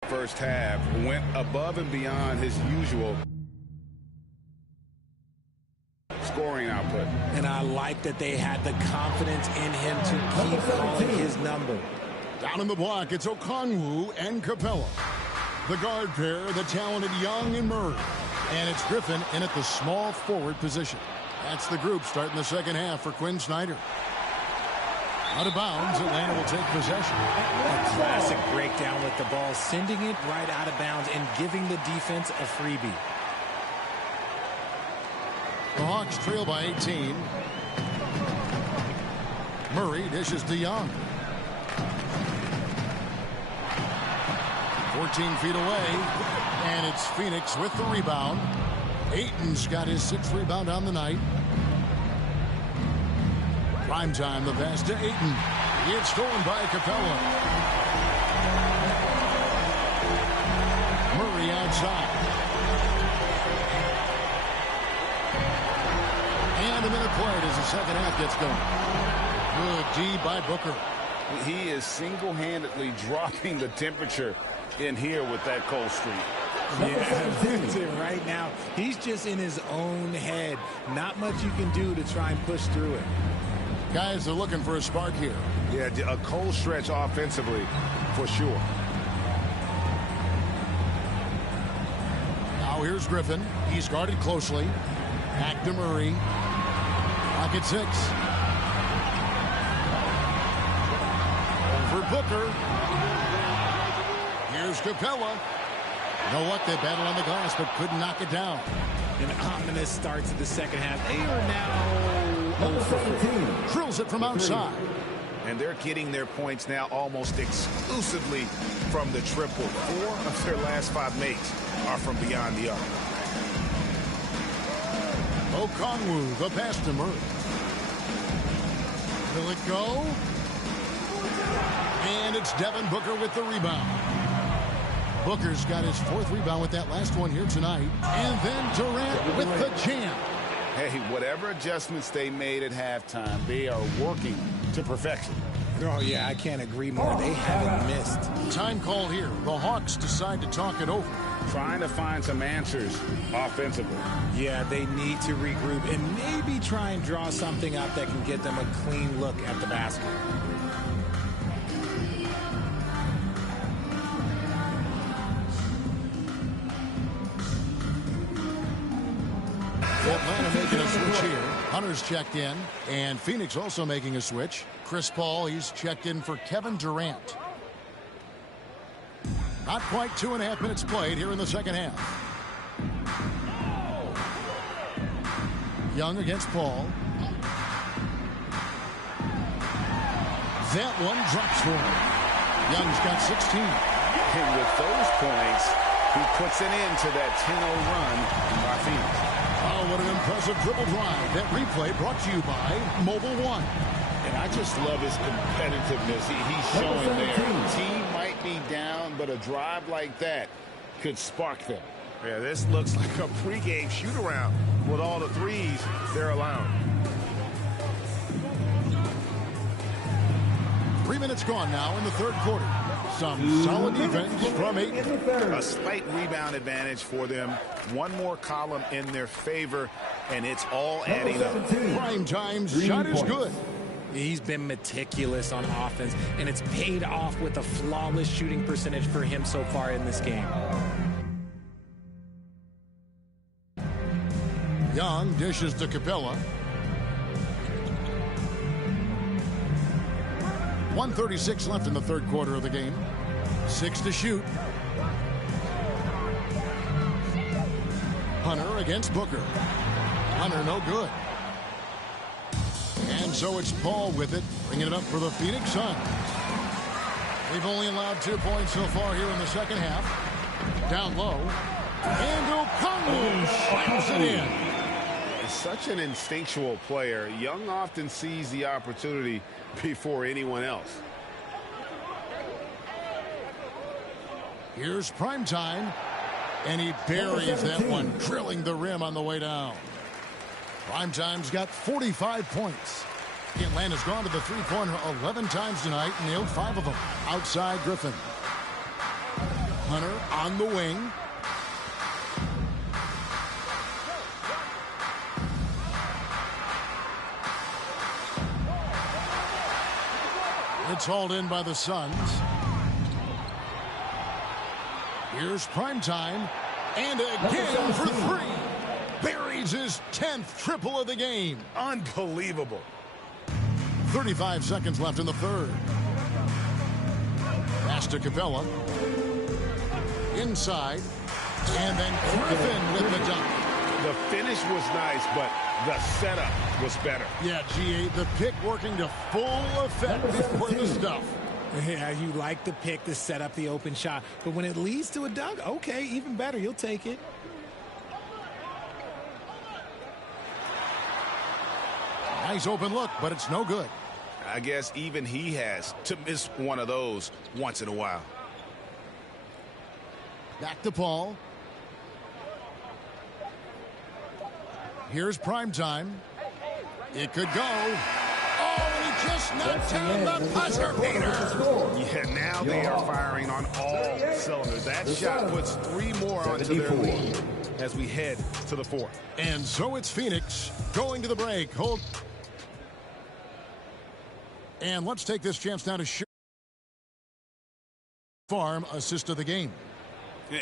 First half went above and beyond his usual scoring output. And I like that they had the confidence in him to keep calling his number. Down in the block, it's Okongwu and Capella. The guard pair, the talented Young and Murray. And it's Griffin in at the small forward position. That's the group starting the second half for Quinn Snyder. Out of bounds, Atlanta will take possession. A classic breakdown with the ball, sending it right out of bounds and giving the defense a freebie. The Hawks trail by 18. Murray dishes to Young. 14 feet away, and it's Phoenix with the rebound. Ayton's got his 6th rebound on the night. Prime time, the pass to Ayton. It's stolen by Capella. Murray outside. And a minute played as the second half gets going. Good D by Booker. He is single-handedly dropping the temperature in here with that cold streak. Yeah, right now, he's just in his own head. Not much you can do to try and push through it. Guys are looking for a spark here. Yeah, a cold stretch offensively, for sure. Now here's Griffin. He's guarded closely. Back to Murray. Pocket 6. Over Booker. Here's Capella. You know what? They battled on the glass, but couldn't knock it down. An ominous start to the second half. They are now drills it from outside. And they're getting their points now almost exclusively from the triple. 4 of their last 5 makes are from beyond the arc. Okongwu, the pass to Murray. Will it go? And it's Devin Booker with the rebound. Booker's got his 4th rebound with that last one here tonight. And then Durant with the jam. Hey, whatever adjustments they made at halftime, they are working to perfection. Oh, yeah, I can't agree more. They haven't missed. Time call here. The Hawks decide to talk it over. Trying to find some answers offensively. Yeah, they need to regroup and maybe try and draw something up that can get them a clean look at the basket. Atlanta making a switch here. Hunter's checked in, and Phoenix also making a switch. Chris Paul, he's checked in for Kevin Durant. Not quite 2.5 minutes played here in the second half. Young against Paul. That one drops for him. Young's got 16. And with those points, he puts an end to that 10-0 run by Phoenix. Oh, what an impressive dribble drive. That replay brought to you by Mobile One. And I just love his competitiveness. He's showing there. Team might be down, but a drive like that could spark them. Yeah, this looks like a pregame shoot-around with all the threes they're allowing. 3 minutes gone now in the third quarter. Some solid defense from Ayton. A slight rebound advantage for them. One more column in their favor, and it's all adding up. Prime time's shot is good. He's been meticulous on offense, and it's paid off with a flawless shooting percentage for him so far in this game. Young dishes to Capella. 1:36 left in the third quarter of the game. 6 to shoot. Hunter against Booker. Hunter no good. And so it's Paul with it, bringing it up for the Phoenix Suns. They've only allowed 2 points so far here in the second half. Down low. And Okongwu slams it in. Such an instinctual player. Young often sees the opportunity before anyone else. Here's prime time, and he buries that one, drilling the rim on the way down. Prime time's got 45 points. Atlanta's gone to the three-pointer 11 times tonight, nailed 5 of them. Outside Griffin. Hunter on the wing. It's hauled in by the Suns. Here's prime time, and again for 3. Buries his 10th triple of the game. Unbelievable. 35 seconds left in the third. Pass to Capella. Inside, and then Griffin with the dunk. The finish was nice, but the setup was better. Yeah, G8, the pick working to full effect before the stuff. Yeah, you like the pick to set up the open shot. But when it leads to a dunk, okay, even better. You'll take it. Nice open look, but it's no good. I guess even he has to miss one of those once in a while. Back to Paul. Here's prime time. It could go. Oh, and he just knocked down the buzzer beater. Yeah, now they are firing on all cylinders. That shot puts 3 more onto their lead as we head to the 4th. And so it's Phoenix going to the break. Hold. And let's take this chance now to show Farm assist of the game.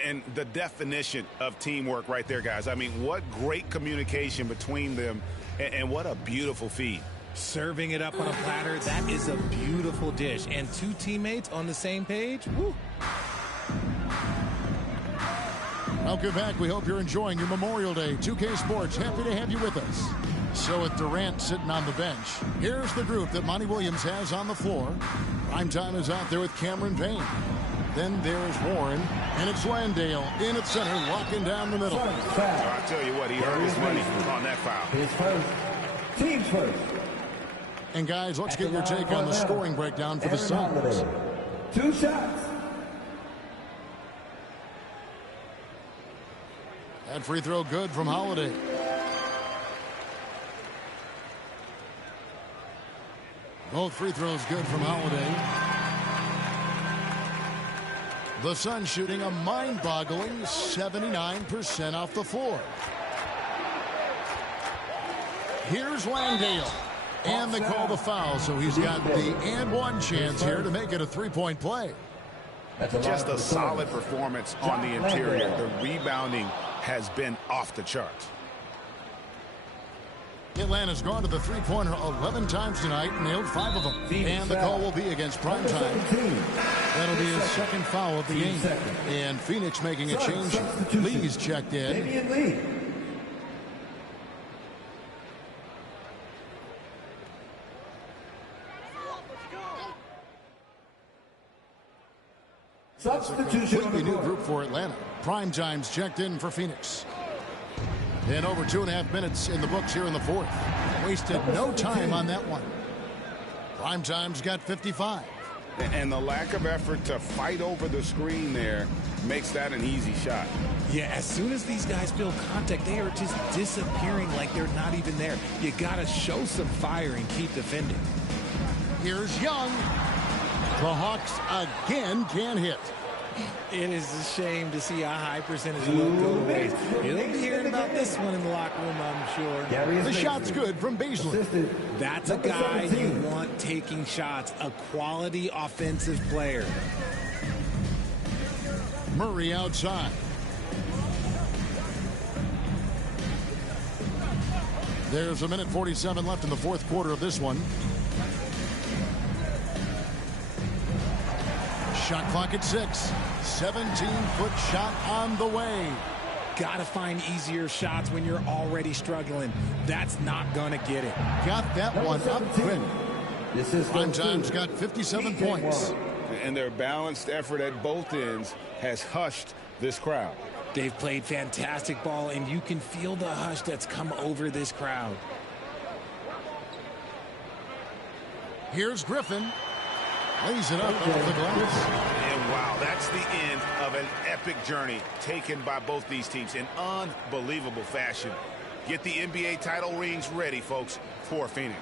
And the definition of teamwork right there, guys. I mean, what great communication between them, and what a beautiful feed. Serving it up on a platter, that is a beautiful dish. And 2 teammates on the same page, woo. Welcome back. We hope you're enjoying your Memorial Day. 2K Sports, happy to have you with us. So with Durant sitting on the bench, here's the group that Monty Williams has on the floor. Primetime is out there with Cameron Payne. Then there's Warren, and it's Landale in at center, locking down the middle. I tell you what, he earned his money on that foul. His first. Team's first. And guys, let's get your take on the scoring breakdown for the Suns. 2 shots. That free throw good from Holiday. Both free throws good from Holiday. The Suns shooting a mind-boggling 79% off the floor. Here's Landale. And they call the foul, so he's got the and one chance here to make it a 3-point play. Just a solid performance on the interior. The rebounding has been off the charts. Atlanta's gone to the three-pointer 11 times tonight, nailed 5 of them. And the call will be against Primetime. That'll be his second foul of the game. And Phoenix making a change. Lee's checked in. Substitution. Completely new group for Atlanta. Primetime's checked in for Phoenix. And over 2.5 minutes in the books here in the 4th. Wasted no time on that one. Primetime's got 55. And the lack of effort to fight over the screen there makes that an easy shot. Yeah, as soon as these guys feel contact, they are just disappearing like they're not even there. You got to show some fire and keep defending. Here's Young. The Hawks again can't hit. It is a shame to see a high percentage of them go to waste. You'll be hearing about this one in the locker room, I'm sure. The shot's good from Beasley. That's a guy you want taking shots, a quality offensive player. Murray outside. There's 1:47 left in the 4th quarter of this one. Shot clock at 6. 17-foot shot on the way. Gotta find easier shots when you're already struggling. That's not gonna get it. Got that one up quick. Primetime's got 57 points. And their balanced effort at both ends has hushed this crowd. They've played fantastic ball, and you can feel the hush that's come over this crowd. Here's Griffin. Lays it up off the glass. And wow, that's the end of an epic journey taken by both these teams in unbelievable fashion. Get the NBA title rings ready, folks, for Phoenix.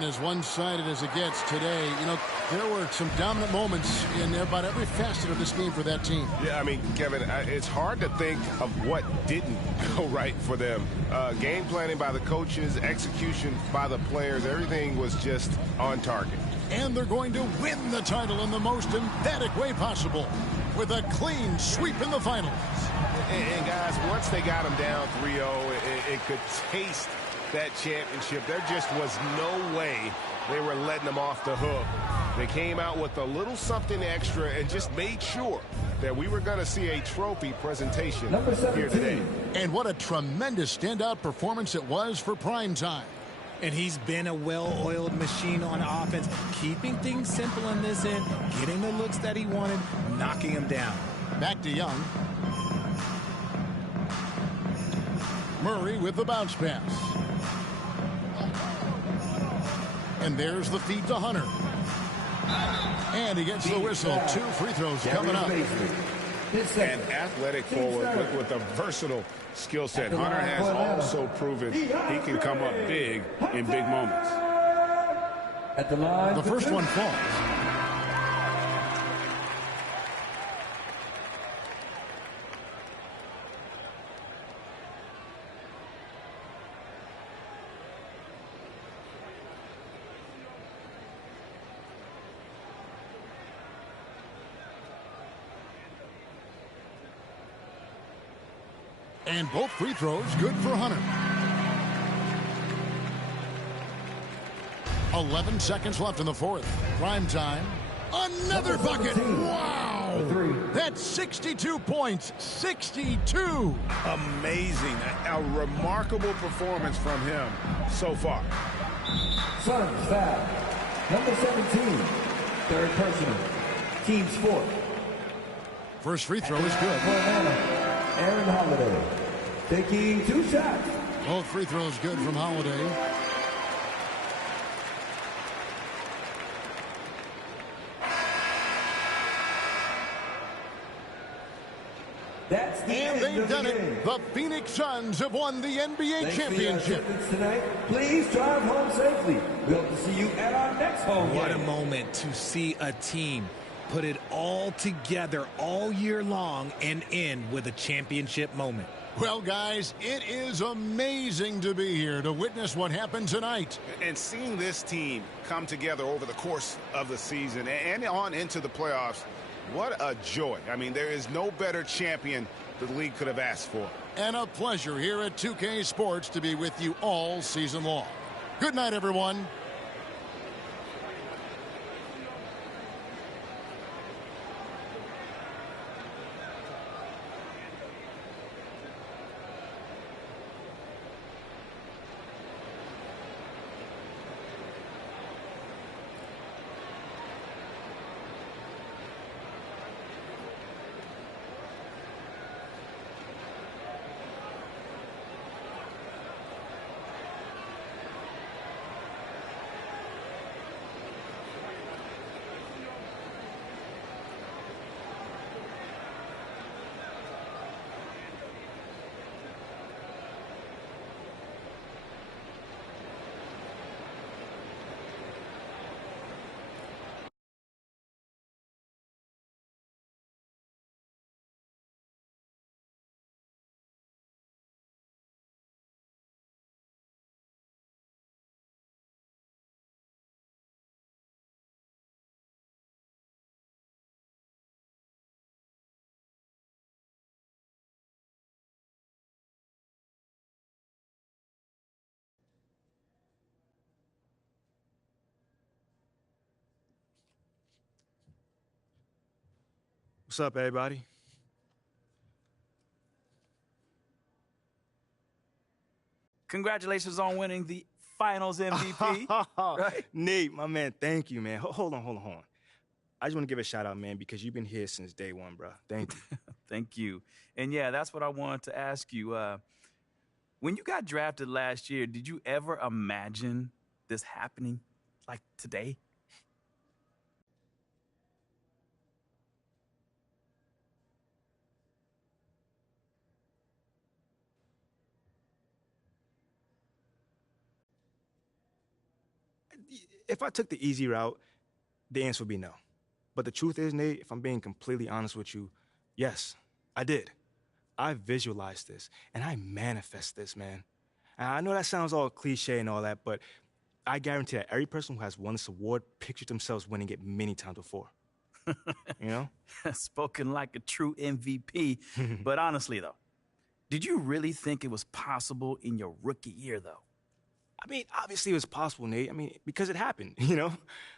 As one-sided as it gets today, you know, there were some dominant moments in about every facet of this game for that team. Yeah, I mean, Kevin, it's hard to think of what didn't go right for them. Game planning by the coaches, execution by the players, everything was just on target. And they're going to win the title in the most emphatic way possible with a clean sweep in the finals. And guys, once they got them down 3-0, it could taste that championship. There just was no way they were letting them off the hook. They came out with a little something extra and just made sure that we were going to see a trophy presentation here today. And what a tremendous standout performance it was for Primetime. And he's been a well-oiled machine on offense, keeping things simple on this end, getting the looks that he wanted, knocking him down. Back to Young. Murray with the bounce pass. And there's the feed to Hunter. And he gets the whistle. 2 free throws coming up. An athletic forward with a versatile skill set. Hunter has also proven he can come up big in big moments. The first one falls. And both free throws good for Hunter. 11 seconds left in the fourth. Prime time. Another bucket. Wow. That's 62 points. 62. Amazing. A remarkable performance from him so far. Suns foul. Number 17. Third personal. Team's fourth. First free throw is good. Aaron Holiday taking 2 shots. Both free throws good from Holiday. And they've done it. The Phoenix Suns have won the NBA championship. Tonight, please drive home safely. We hope to see you at our next home game. What a moment to see a team put it all together all year long and end with a championship moment. Well, guys, it is amazing to be here to witness what happened tonight. And seeing this team come together over the course of the season and on into the playoffs, what a joy. I mean, there is no better champion the league could have asked for. And a pleasure here at 2K Sports to be with you all season long. Good night, everyone. What's up, everybody? Congratulations on winning the Finals MVP. Right? Nate, my man, thank you, man. Hold on. I just want to give a shout out, man, because you've been here since day one, bro. Thank you. Thank you. And yeah, that's what I wanted to ask you. When you got drafted last year, did you ever imagine this happening like today? If I took the easy route, the answer would be no. But the truth is, Nate, if I'm being completely honest with you, yes, I did. I visualized this, and I manifest this, man. And I know that sounds all cliche and all that, but I guarantee that every person who has won this award pictured themselves winning it many times before. You know? Spoken like a true MVP. But honestly, though, did you really think it was possible in your rookie year, though? I mean, obviously it was possible, Nate. I mean, because it happened, you know?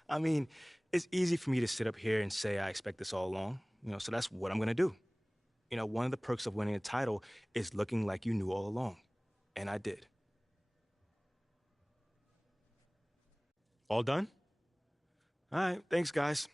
I mean, it's easy for me to sit up here and say I expect this all along, you know, so that's what I'm going to do. You know, one of the perks of winning a title is looking like you knew all along. And I did. All done? All right, thanks, guys.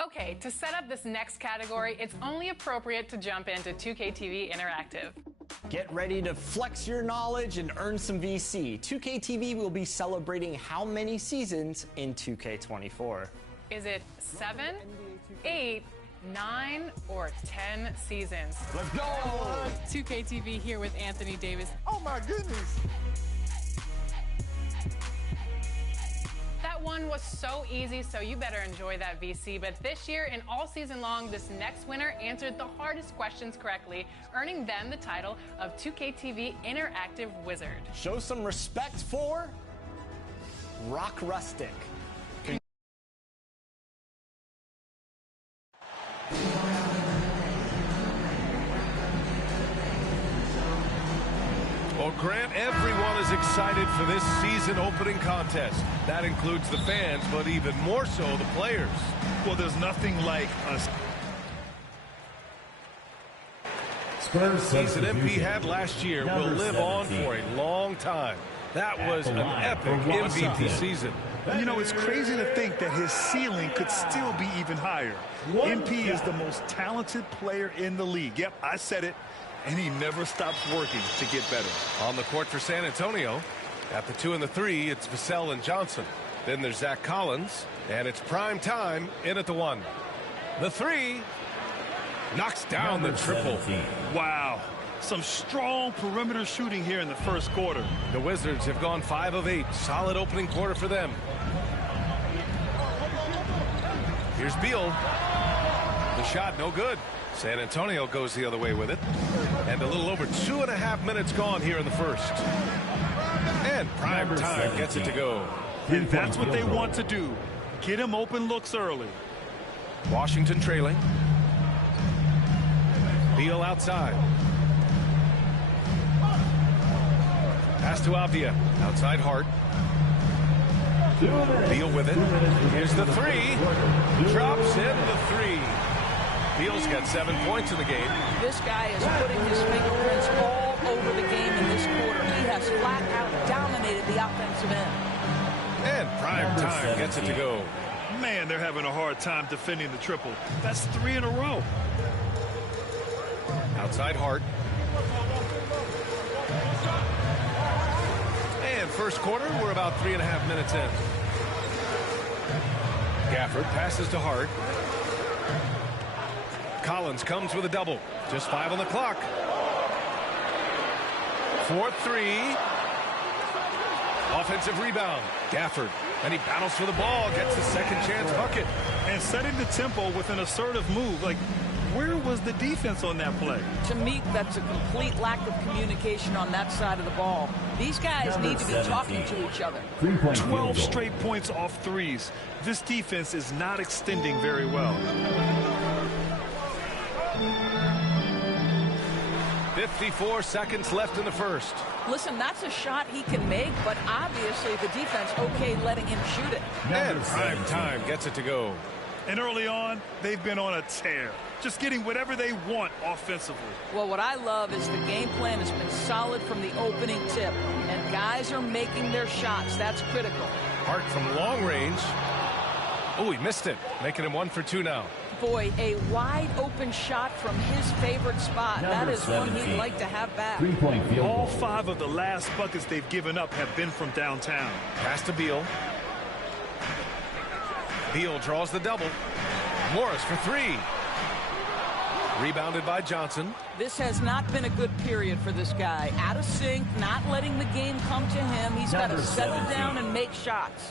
Okay, to set up this next category, it's only appropriate to jump into 2K TV Interactive. Get ready to flex your knowledge and earn some VC. 2K TV will be celebrating how many seasons in 2K24? Is it 7, 8, 9, or 10 seasons? Let's go! 2K TV here with Anthony Davis. Oh my goodness! That one was so easy, so you better enjoy that VC. But this year and all season long, this next winner answered the hardest questions correctly, earning them the title of 2K TV Interactive Wizard. Show some respect for Rock Rustic. Well, Grant, everyone is excited for this season opening contest. That includes the fans, but even more so the players. Well, there's nothing like us. Season MP had last year will live on for a long time. That was an epic MVP season. You know, it's crazy to think that his ceiling could still be even higher. MP is the most talented player in the league. Yep, I said it. And he never stops working to get better. On the court for San Antonio, at the 2 and the 3, it's Vassell and Johnson. Then there's Zach Collins, and it's prime time in at the 1. The 3 knocks down the triple. Wow. Some strong perimeter shooting here in the first quarter. The Wizards have gone 5 of 8. Solid opening quarter for them. Here's Beal. The shot no good. San Antonio goes the other way with it. And a little over 2.5 minutes gone here in the first. And prime time gets it to go. And that's what they want to do. Get him open looks early. Washington trailing. Beal outside. Pass to Avdia. Outside Hart. Beal with it. Here's the 3. Drops in the 3. Beal's got 7 points in the game. This guy is putting his fingerprints all over the game in this quarter. He has flat out dominated the offensive end. And prime time gets it to go. Man, they're having a hard time defending the triple. That's 3 in a row. Outside Hart. And first quarter, we're about 3.5 minutes in. Gafford passes to Hart. Collins comes with a double. Just 5 on the clock. 4-3. Offensive rebound. Gafford. And he battles for the ball. Gets the second chance bucket. And setting the tempo with an assertive move. Like, where was the defense on that play? To me, that's a complete lack of communication on that side of the ball. These guys need to be talking to each other. 12 straight points off threes. This defense is not extending very well. 54 seconds left in the first. Listen, that's a shot he can make, but obviously the defense okay letting him shoot it. And prime time gets it to go. And early on, they've been on a tear. Just getting whatever they want offensively. Well, what I love is the game plan has been solid from the opening tip, and guys are making their shots. That's critical. Hart from long range. Oh, he missed it, making him 1 for 2 now. Boy, a wide open shot from his favorite spot. That is one he'd like to have back. All 5 of the last buckets they've given up have been from downtown. Pass to Beal. Beal draws the double. Morris for 3. Rebounded by Johnson. This has not been a good period for this guy. Out of sync, not letting the game come to him. He's got to settle down and make shots.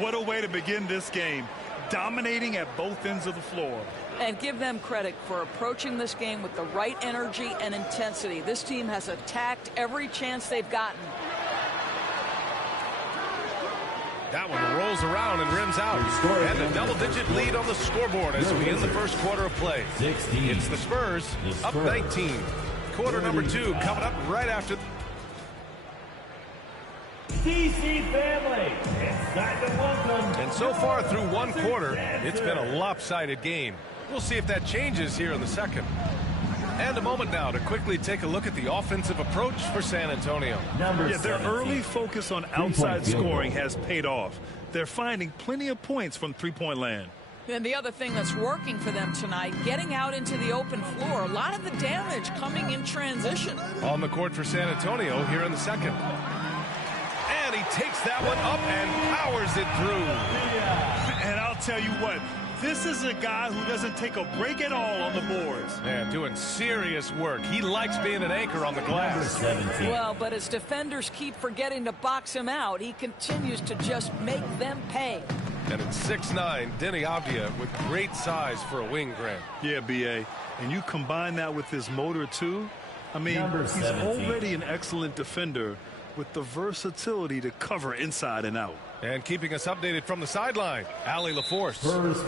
What a way to begin this game. Dominating at both ends of the floor. And give them credit for approaching this game with the right energy and intensity. This team has attacked every chance they've gotten. That one rolls around and rims out. And a double-digit lead on the scoreboard as we end the first quarter of play. It's the Spurs up 19. Quarter number 2 coming up right after. DC family, inside the welcome. And so far through one quarter, it's been a lopsided game. We'll see if that changes here in the second. And a moment now to quickly take a look at the offensive approach for San Antonio. Yeah, their early focus on outside scoring has paid off. They're finding plenty of points from three-point land. And the other thing that's working for them tonight, getting out into the open floor. A lot of the damage coming in transition. On the court for San Antonio here in the second. And he takes that one up and powers it through. And I'll tell you what, this is a guy who doesn't take a break at all on the boards. Yeah, doing serious work. He likes being an anchor on the glass. Well, but as defenders keep forgetting to box him out, he continues to just make them pay. And at 6'9", Denny Avdia with great size for a wing, Grant. Yeah, B.A. And you combine that with his motor, too. I mean, he's already an excellent defender with the versatility to cover inside and out. And keeping us updated from the sideline, Allie LaForce.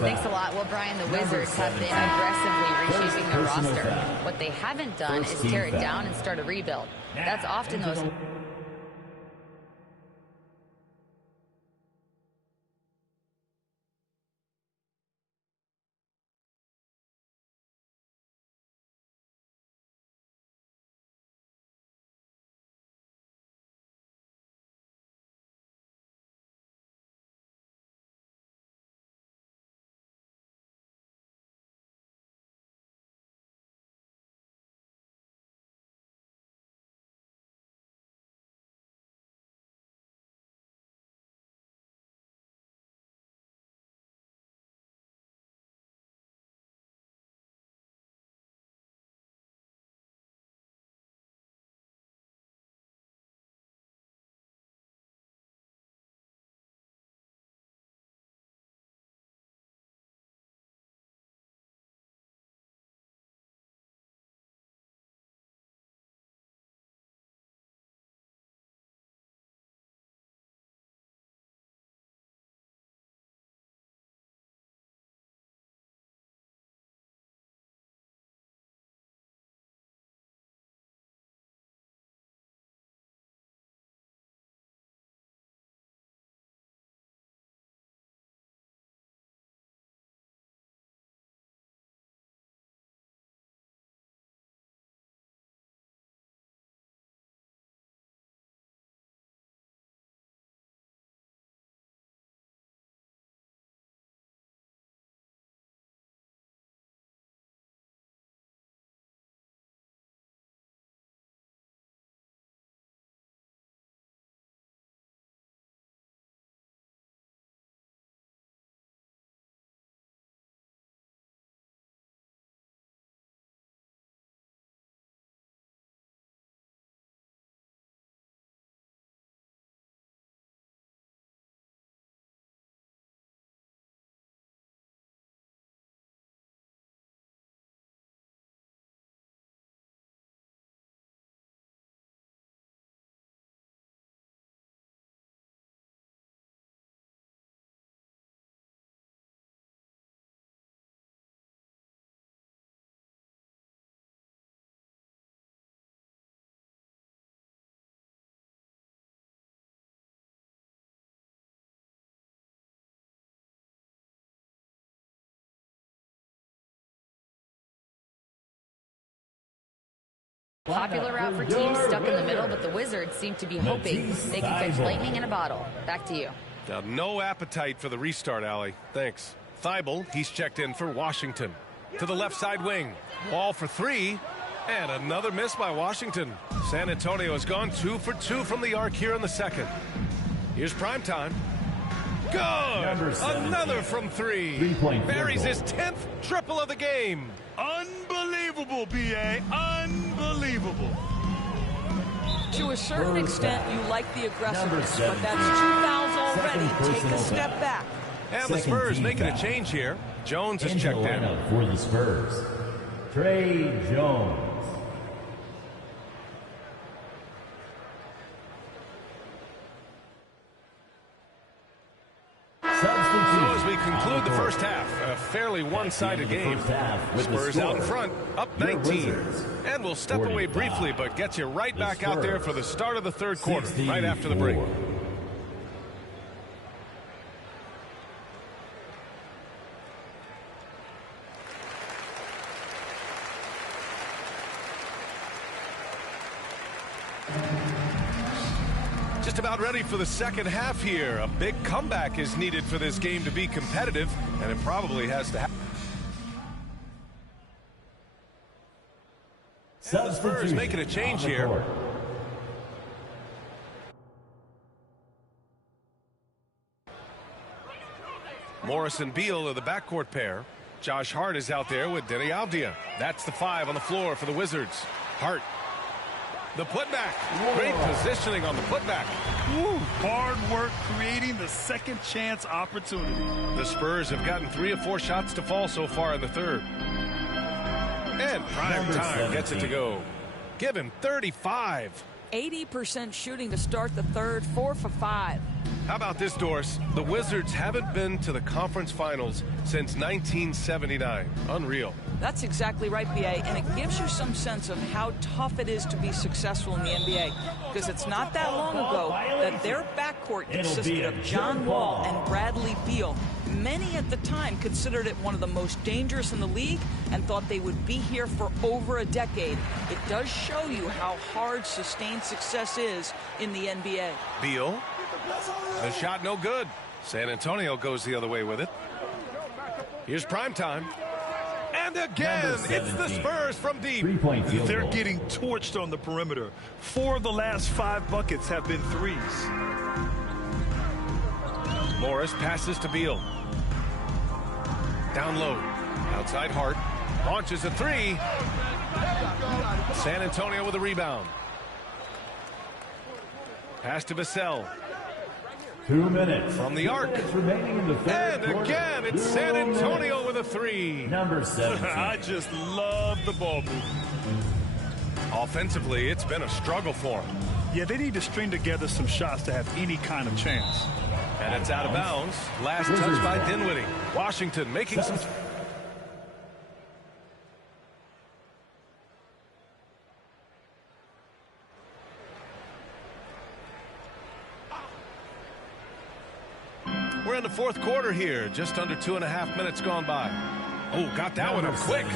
Thanks a lot. Well, Brian, the Wizards have been aggressively reshaping their roster. What they haven't done is tear it down and start a rebuild. That's often those... Popular route for teams stuck in the middle, but the Wizards seem to be hoping they can catch lightning in a bottle. Back to you. Now, no appetite for the restart, Allie. Thanks. Thibault, he's checked in for Washington. To the left side wing. Wall for three. And another miss by Washington. San Antonio has gone 2 for 2 from the arc here in the second. Here's Primetime. Good! Another from three. Buries his 10th triple of the game. Unbelievable, B.A. Unbelievable. To a certain extent, you like the aggressiveness, but that's 2 fouls already. Take a step back. And the Spurs making a change here. Jones has checked in. For the Spurs, Trey Jones. So as we conclude the first half, a fairly one-sided game. Spurs out in front, up 19. And we'll step away briefly, but get you right back out there for the start of the third quarter, right after the break. Just about ready for the second half here. A big comeback is needed for this game to be competitive, and it probably has to happen. The Spurs making a change here. Morris and Beal are the backcourt pair. Josh Hart is out there with Deni Avdija. That's the 5 on the floor for the Wizards. Hart. The putback. Great positioning on the putback. Woo. Hard work creating the second chance opportunity. The Spurs have gotten 3 of 4 shots to fall so far in the third. And Prime Time gets it to go. Give him 35. 80% shooting to start the third, 4 for 5. How about this, Doris? The Wizards haven't been to the conference finals since 1979. Unreal. That's exactly right, B.A., and it gives you some sense of how tough it is to be successful in the NBA, because it's not that long ago that their backcourt consisted of John Wall and Bradley Beal. Many at the time considered it one of the most dangerous in the league and thought they would be here for over a decade. It does show you how hard sustained success is in the NBA. Beal. The shot no good. San Antonio goes the other way with it. Here's Prime Time. And again, it's the Spurs from deep. They're getting torched on the perimeter. 4 of the last 5 buckets have been threes. Morris passes to Beal. Down low. Outside Hart. Launches a 3. San Antonio with a rebound. Pass to Vassell. 2 minutes. From the arc. Remaining in the third and quarter. again, it's San Antonio with a 3. Number 17. I just love the ball movement. Offensively, it's been a struggle for them. Yeah, they need to string together some shots to have any kind of chance. And it's out of bounds. Last touch by Dinwiddie. Washington making some... We're in the fourth quarter here. Just under 2.5 minutes gone by. Oh, got that one up quick.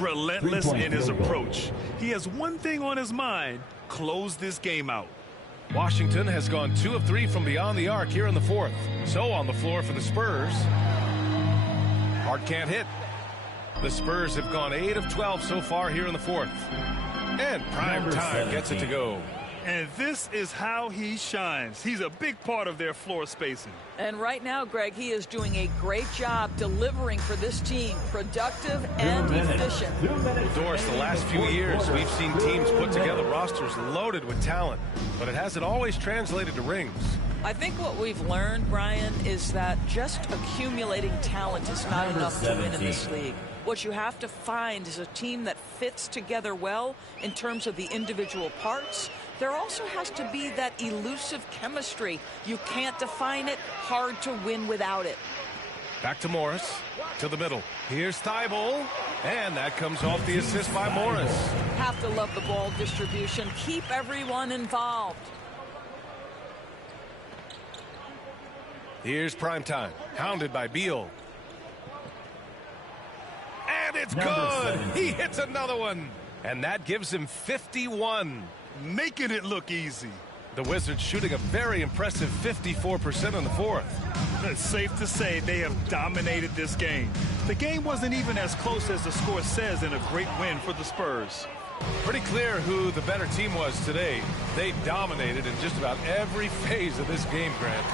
Relentless in his approach. He has one thing on his mind: close this game out. Washington has gone 2 of 3 from beyond the arc here in the fourth. So on the floor for the Spurs. Hart can't hit. The Spurs have gone 8 of 12 so far here in the fourth. And Prime Time gets it to go. And this is how he shines. He's a big part of their floor spacing. And right now, Greg, he is doing a great job delivering for this team. Productive and efficient. Doris, the last few years, we've seen teams put together rosters loaded with talent, but it hasn't always translated to rings. I think what we've learned, Brian, is that just accumulating talent is not enough to win in this league. What you have to find is a team that fits together well in terms of the individual parts. There also has to be that elusive chemistry. You can't define it. Hard to win without it. Back to Morris. To the middle. Here's Thibault. And that comes off the assist by Morris. Have to love the ball distribution. Keep everyone involved. Here's Prime Time. Hounded by Beal. And it's good. He hits another one. And that gives him 51. Making it look easy. The Wizards shooting a very impressive 54% in the fourth. It's safe to say they have dominated this game. The game wasn't even as close as the score says in a great win for the Spurs. Pretty clear who the better team was today. They dominated in just about every phase of this game, Grant.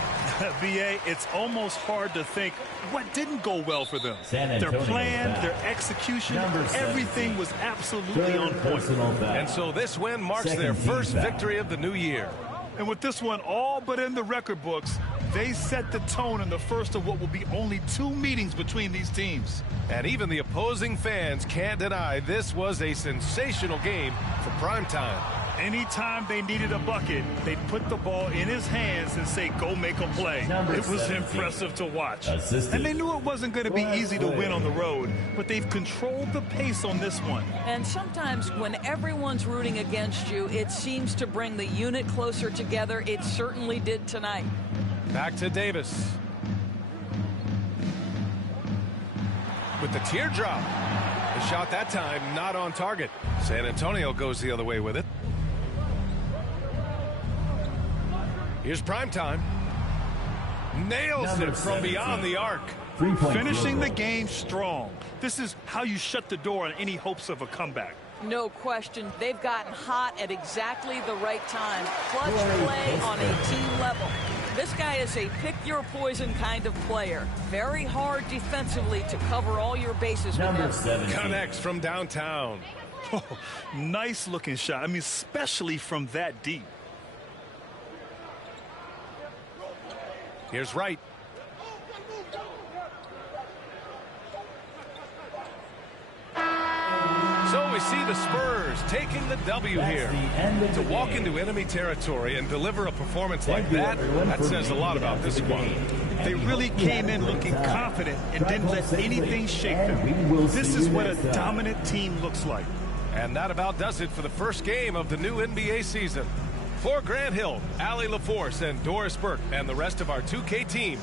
VA, it's almost hard to think what didn't go well for them. Their plan, their execution, everything was absolutely on point. And so this win marks their first victory of the new year. And with this one all but in the record books, they set the tone in the first of what will be only 2 meetings between these teams. And even the opposing fans can't deny this was a sensational game for Prime Time. Anytime they needed a bucket, they'd put the ball in his hands and say, go make a play. It was impressive to watch. And they knew it wasn't going to be easy to win on the road, but they've controlled the pace on this one. And sometimes when everyone's rooting against you, it seems to bring the unit closer together. It certainly did tonight. Back to Davis. With the teardrop. The shot that time not on target. San Antonio goes the other way with it. Here's Primetime. Nails it from beyond the arc. Finishing the game strong. This is how you shut the door on any hopes of a comeback. No question. They've gotten hot at exactly the right time. Clutch play on a team level. This guy is a pick-your-poison kind of player. Very hard defensively to cover all your bases with him. Connects from downtown. Oh, nice looking shot. I mean, especially from that deep. Here's Wright. So we see the Spurs taking the W here. To walk into enemy territory and deliver a performance like that, that says a lot about this squad. They really came in looking confident and didn't let anything shake them. This is what a dominant team looks like. And that about does it for the first game of the new NBA season. For Grant Hill, Allie LaForce, and Doris Burke, and the rest of our 2K team.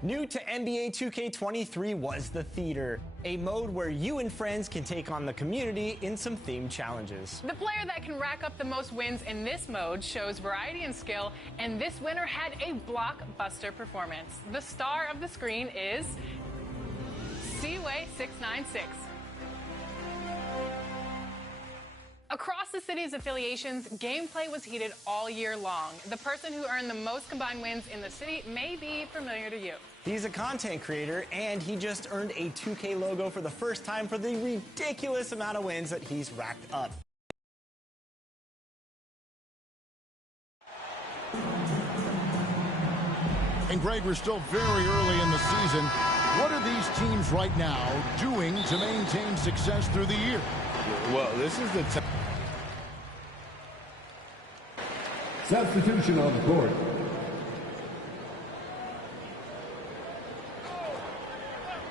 New to NBA 2K23 was the Theater, a mode where you and friends can take on the community in some themed challenges. The player that can rack up the most wins in this mode shows variety and skill, and this winner had a blockbuster performance. The star of the screen is Seaway696. Across the city's affiliations, gameplay was heated all year long. The person who earned the most combined wins in the city may be familiar to you. He's a content creator, and he just earned a 2K logo for the first time for the ridiculous amount of wins that he's racked up. And Greg, we're still very early in the season. What are these teams right now doing to maintain success through the year? Well, this is the time. Substitution on the court.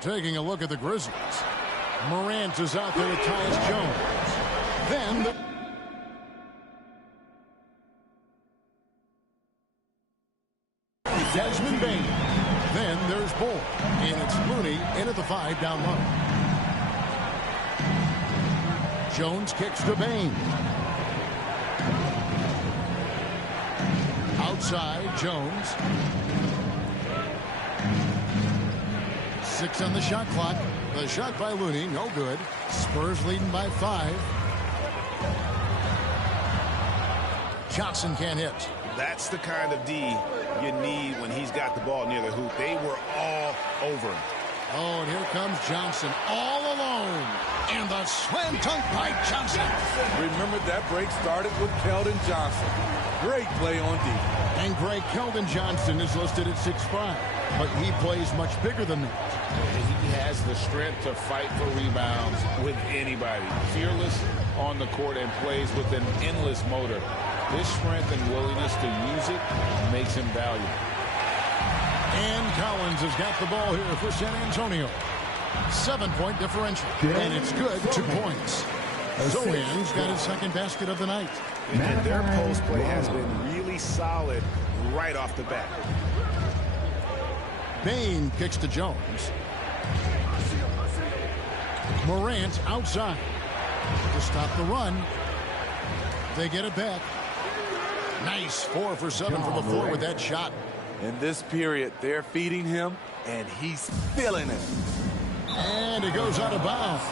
Taking a look at the Grizzlies. Morant is out there with Tyus Jones. Then Desmond Bane. Then there's Bull. And it's Looney in at the 5 down low. Jones kicks to Bane. Outside, Jones. 6 on the shot clock. The shot by Looney, no good. Spurs leading by 5. Johnson can't hit. That's the kind of D you need when he's got the ball near the hoop. They were all over him. Oh, and here comes Johnson all alone. And the slam dunk by Johnson. Remember, that break started with Keldon Johnson. Great play on D. And Greg, Keldon Johnson is listed at 6'5", but he plays much bigger than that. He has the strength to fight for rebounds with anybody. Fearless on the court and plays with an endless motor. His strength and willingness to use it makes him valuable. And Collins has got the ball here for San Antonio. 7-point differential. And it's good, 2 points. Zohan's got his second basket of the night. And their post play has been really solid right off the bat. Bain kicks to Jones. Morant outside to stop the run. They get it back. Nice 4 for 7 from the floor with that shot. In this period, they're feeding him, and he's feeling it. And it goes out of bounds.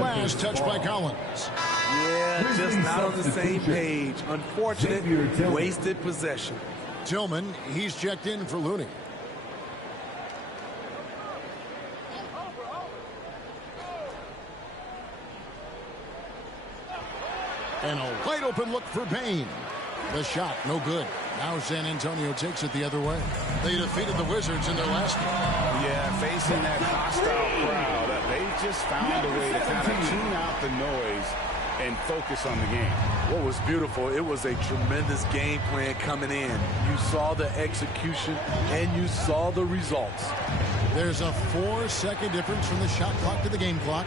Last touch by Collins. Yeah, just not on the same page. Unfortunate, wasted possession. Tillman, he's checked in for Looney. And a wide open look for Bain. The shot, no good. Now San Antonio takes it the other way. They defeated the Wizards in their last game. Yeah, facing that hostile crowd, they just found a way to kind of tune out the noise and focus on the game. What was beautiful, it was a tremendous game plan coming in. You saw the execution, and you saw the results. There's a 4-second difference from the shot clock to the game clock.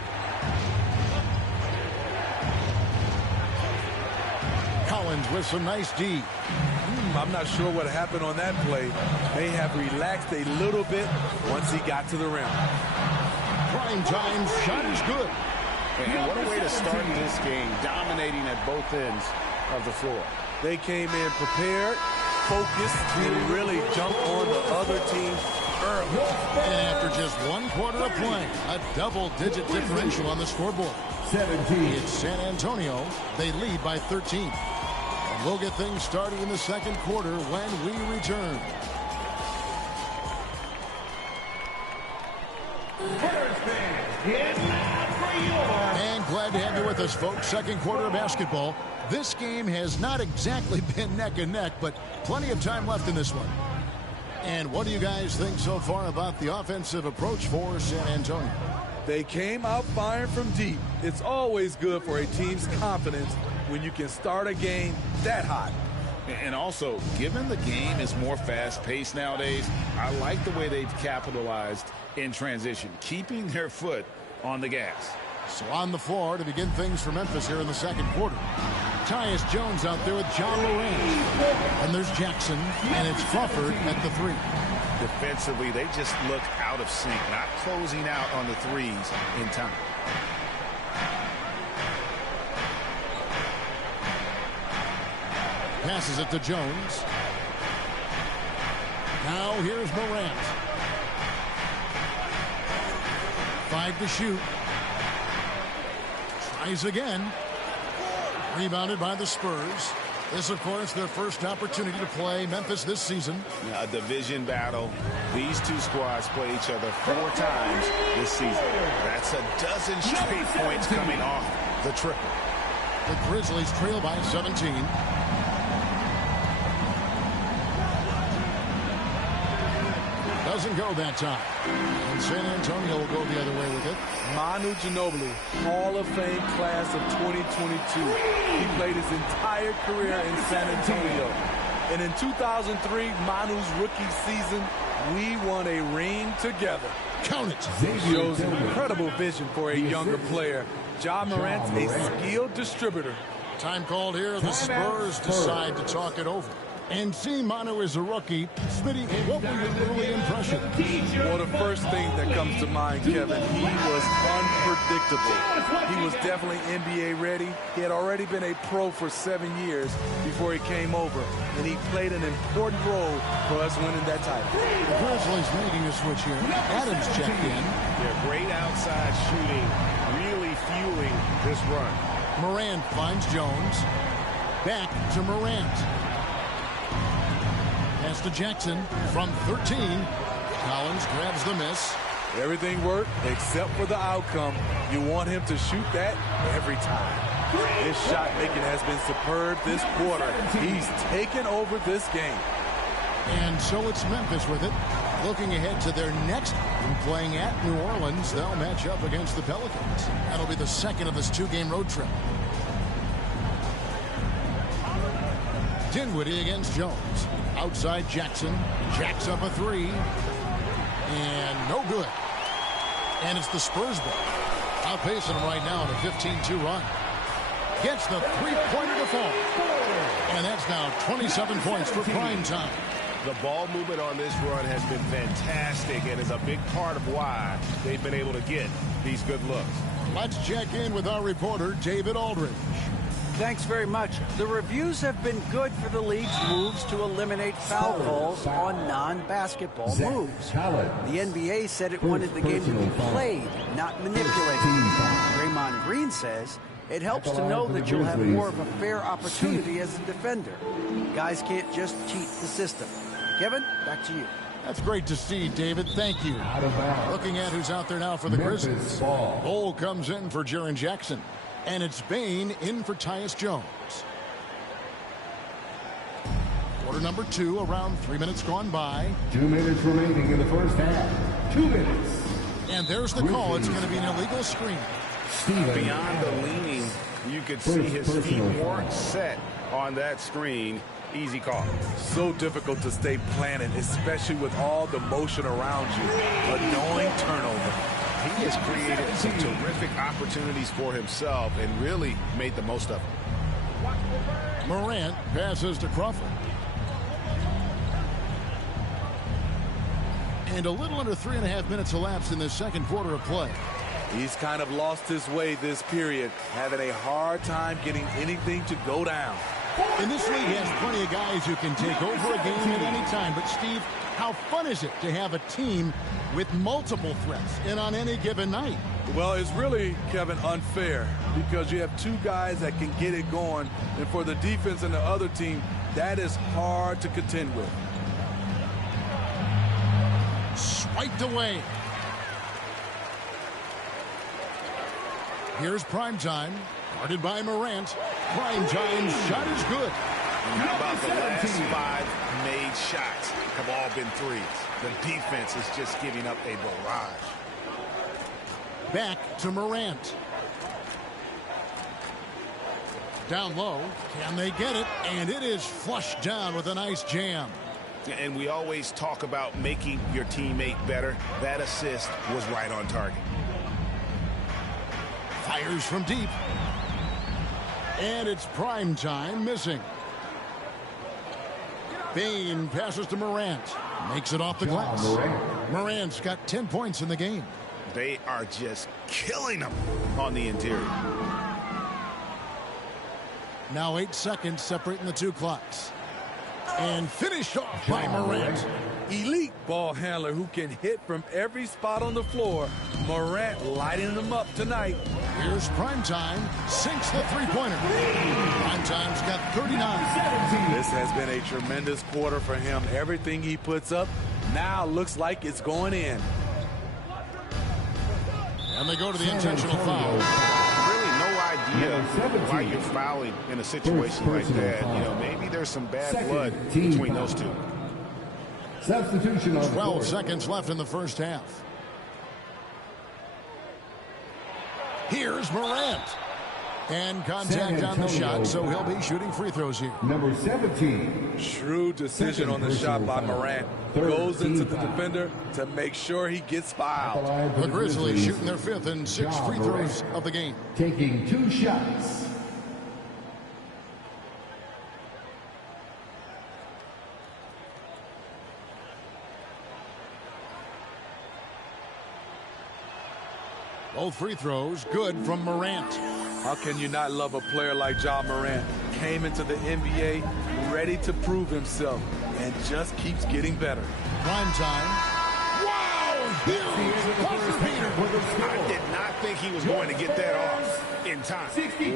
Collins with some nice D. I'm not sure what happened on that play. May have relaxed a little bit once he got to the rim. Prime time shot is good. And what a way to start this game, dominating at both ends of the floor. They came in prepared, focused, and really jumped on the other team early. And after just 1 quarter of play, a double-digit differential on the scoreboard. 17. It's San Antonio. They lead by 13. And we'll get things started in the second quarter when we return. And glad to have you with us, folks. Second quarter of basketball. This game has not exactly been neck and neck, but plenty of time left in this one. And what do you guys think so far about the offensive approach for San Antonio? They came out firing from deep. It's always good for a team's confidence when you can start a game that hot. And also, given the game is more fast-paced nowadays, I like the way they've capitalized in transition, keeping their foot on the gas. So on the floor to begin things for Memphis here in the second quarter. Tyus Jones out there with John Morant. And there's Jackson, and it's Crawford at the 3. Defensively, they just look out of sync, not closing out on the threes in time. Passes it to Jones. Now here's Morant. 5 to shoot. Tries again. Rebounded by the Spurs. This, of course, their first opportunity to play Memphis this season. A division battle. These two squads play each other 4 times this season. That's a dozen straight points coming off the triple. The Grizzlies trail by 17. Doesn't go that time. And San Antonio will go the other way with it. Manu Ginobili, Hall of Fame class of 2022. He played his entire career in San Antonio. And in 2003, Manu's rookie season, we won a ring together. Count it. Shows incredible vision for a younger player. Ja Morant's a skilled distributor. Time called here. The Spurs decide to talk it over. And see, Manu is a rookie. Smitty, what were your early impressions? Well, the first thing that comes to mind, Kevin, he was unpredictable. He was definitely NBA ready. He had already been a pro for 7 years before he came over, and he played an important role for us winning that title. The Grizzlies making a switch here. Adams checked in. Yeah, great outside shooting, really fueling this run. Morant finds Jones. Back to Morant. Pass to Jackson from 13. Collins grabs the miss. Everything worked except for the outcome. You want him to shoot that every time. His shot making has been superb this quarter. He's taken over this game. And so it's Memphis with it. Looking ahead to their next game, playing at New Orleans. They'll match up against the Pelicans. That'll be the second of this 2-game road trip. Dinwiddie against Jones. Outside Jackson. Jacks up a 3. And no good. And it's the Spurs ball. Outpacing them right now in a 15-2 run. Gets the three-pointer to fall. And that's now 27 points for prime time. The ball movement on this run has been fantastic and is a big part of why they've been able to get these good looks. Let's check in with our reporter, David Aldridge. Thanks very much. The reviews have been good for the league's moves to eliminate foul calls on non-basketball moves. The NBA said it wanted the game to be played, not manipulated. Draymond Green says it helps to know that you'll have more of a fair opportunity as a defender. Guys can't just cheat the system. Kevin, back to you. That's great to see, David. Thank you. Looking at who's out there now for the Grizzlies. Bol comes in for Jaren Jackson. And it's Bane in for Tyus Jones. Quarter number 2, around 3 minutes gone by. 2 minutes remaining in the first half. 2 minutes. And there's the call. It's going to be an illegal screen. Beyond the leaning, you could see his feet weren't set on that screen. Easy call. So difficult to stay planted, especially with all the motion around you. Annoying turnover. He has created some terrific opportunities for himself and really made the most of them. Morant passes to Crawford. And a little under 3.5 minutes elapsed in the second quarter of play. He's kind of lost his way this period, having a hard time getting anything to go down. In this league, he has plenty of guys who can take over a game at any time. But, Steve, how fun is it to have a team with multiple threats and on any given night? Well, it's really, Kevin, unfair because you have two guys that can get it going. And for the defense and the other team, that is hard to contend with. Swiped away. Here's Primetime, guarded by Morant. Primetime's shot is good. How about the last 5 made shots have all been threes? The defense is just giving up a barrage. Back to Morant. Down low. Can they get it? And it is flushed down with a nice jam. And we always talk about making your teammate better. That assist was right on target. Fires from deep. And it's Primetime missing. Bane passes to Morant. Makes it off the glass. Morant's got 10 points in the game. They are just killing them on the interior. Now 8 seconds separating the two clocks. And finished off by Morant. Elite ball handler who can hit from every spot on the floor. Morant lighting them up tonight. Here's Primetime. Sinks the three-pointer. Primetime's got 39. This has been a tremendous quarter for him. Everything he puts up now looks like it's going in. And they go to the intentional foul. Really no idea why you're fouling in a situation like that. You know, maybe there's some bad blood between those two. Substitution on 12 seconds left in the first half. Here's Morant. And contact on the shot, so he'll be shooting free throws here. Number 17. Shrewd decision on the shot by Morant. Goes into the defender to make sure he gets fouled. The Grizzlies shooting their 5th and 6th free throws of the game. Taking 2 shots. Both free throws good from Morant. How can you not love a player like Ja Morant? Came into the NBA ready to prove himself and just keeps getting better. Prime time. Wow! Huge! I did not think he was going to get that off in time.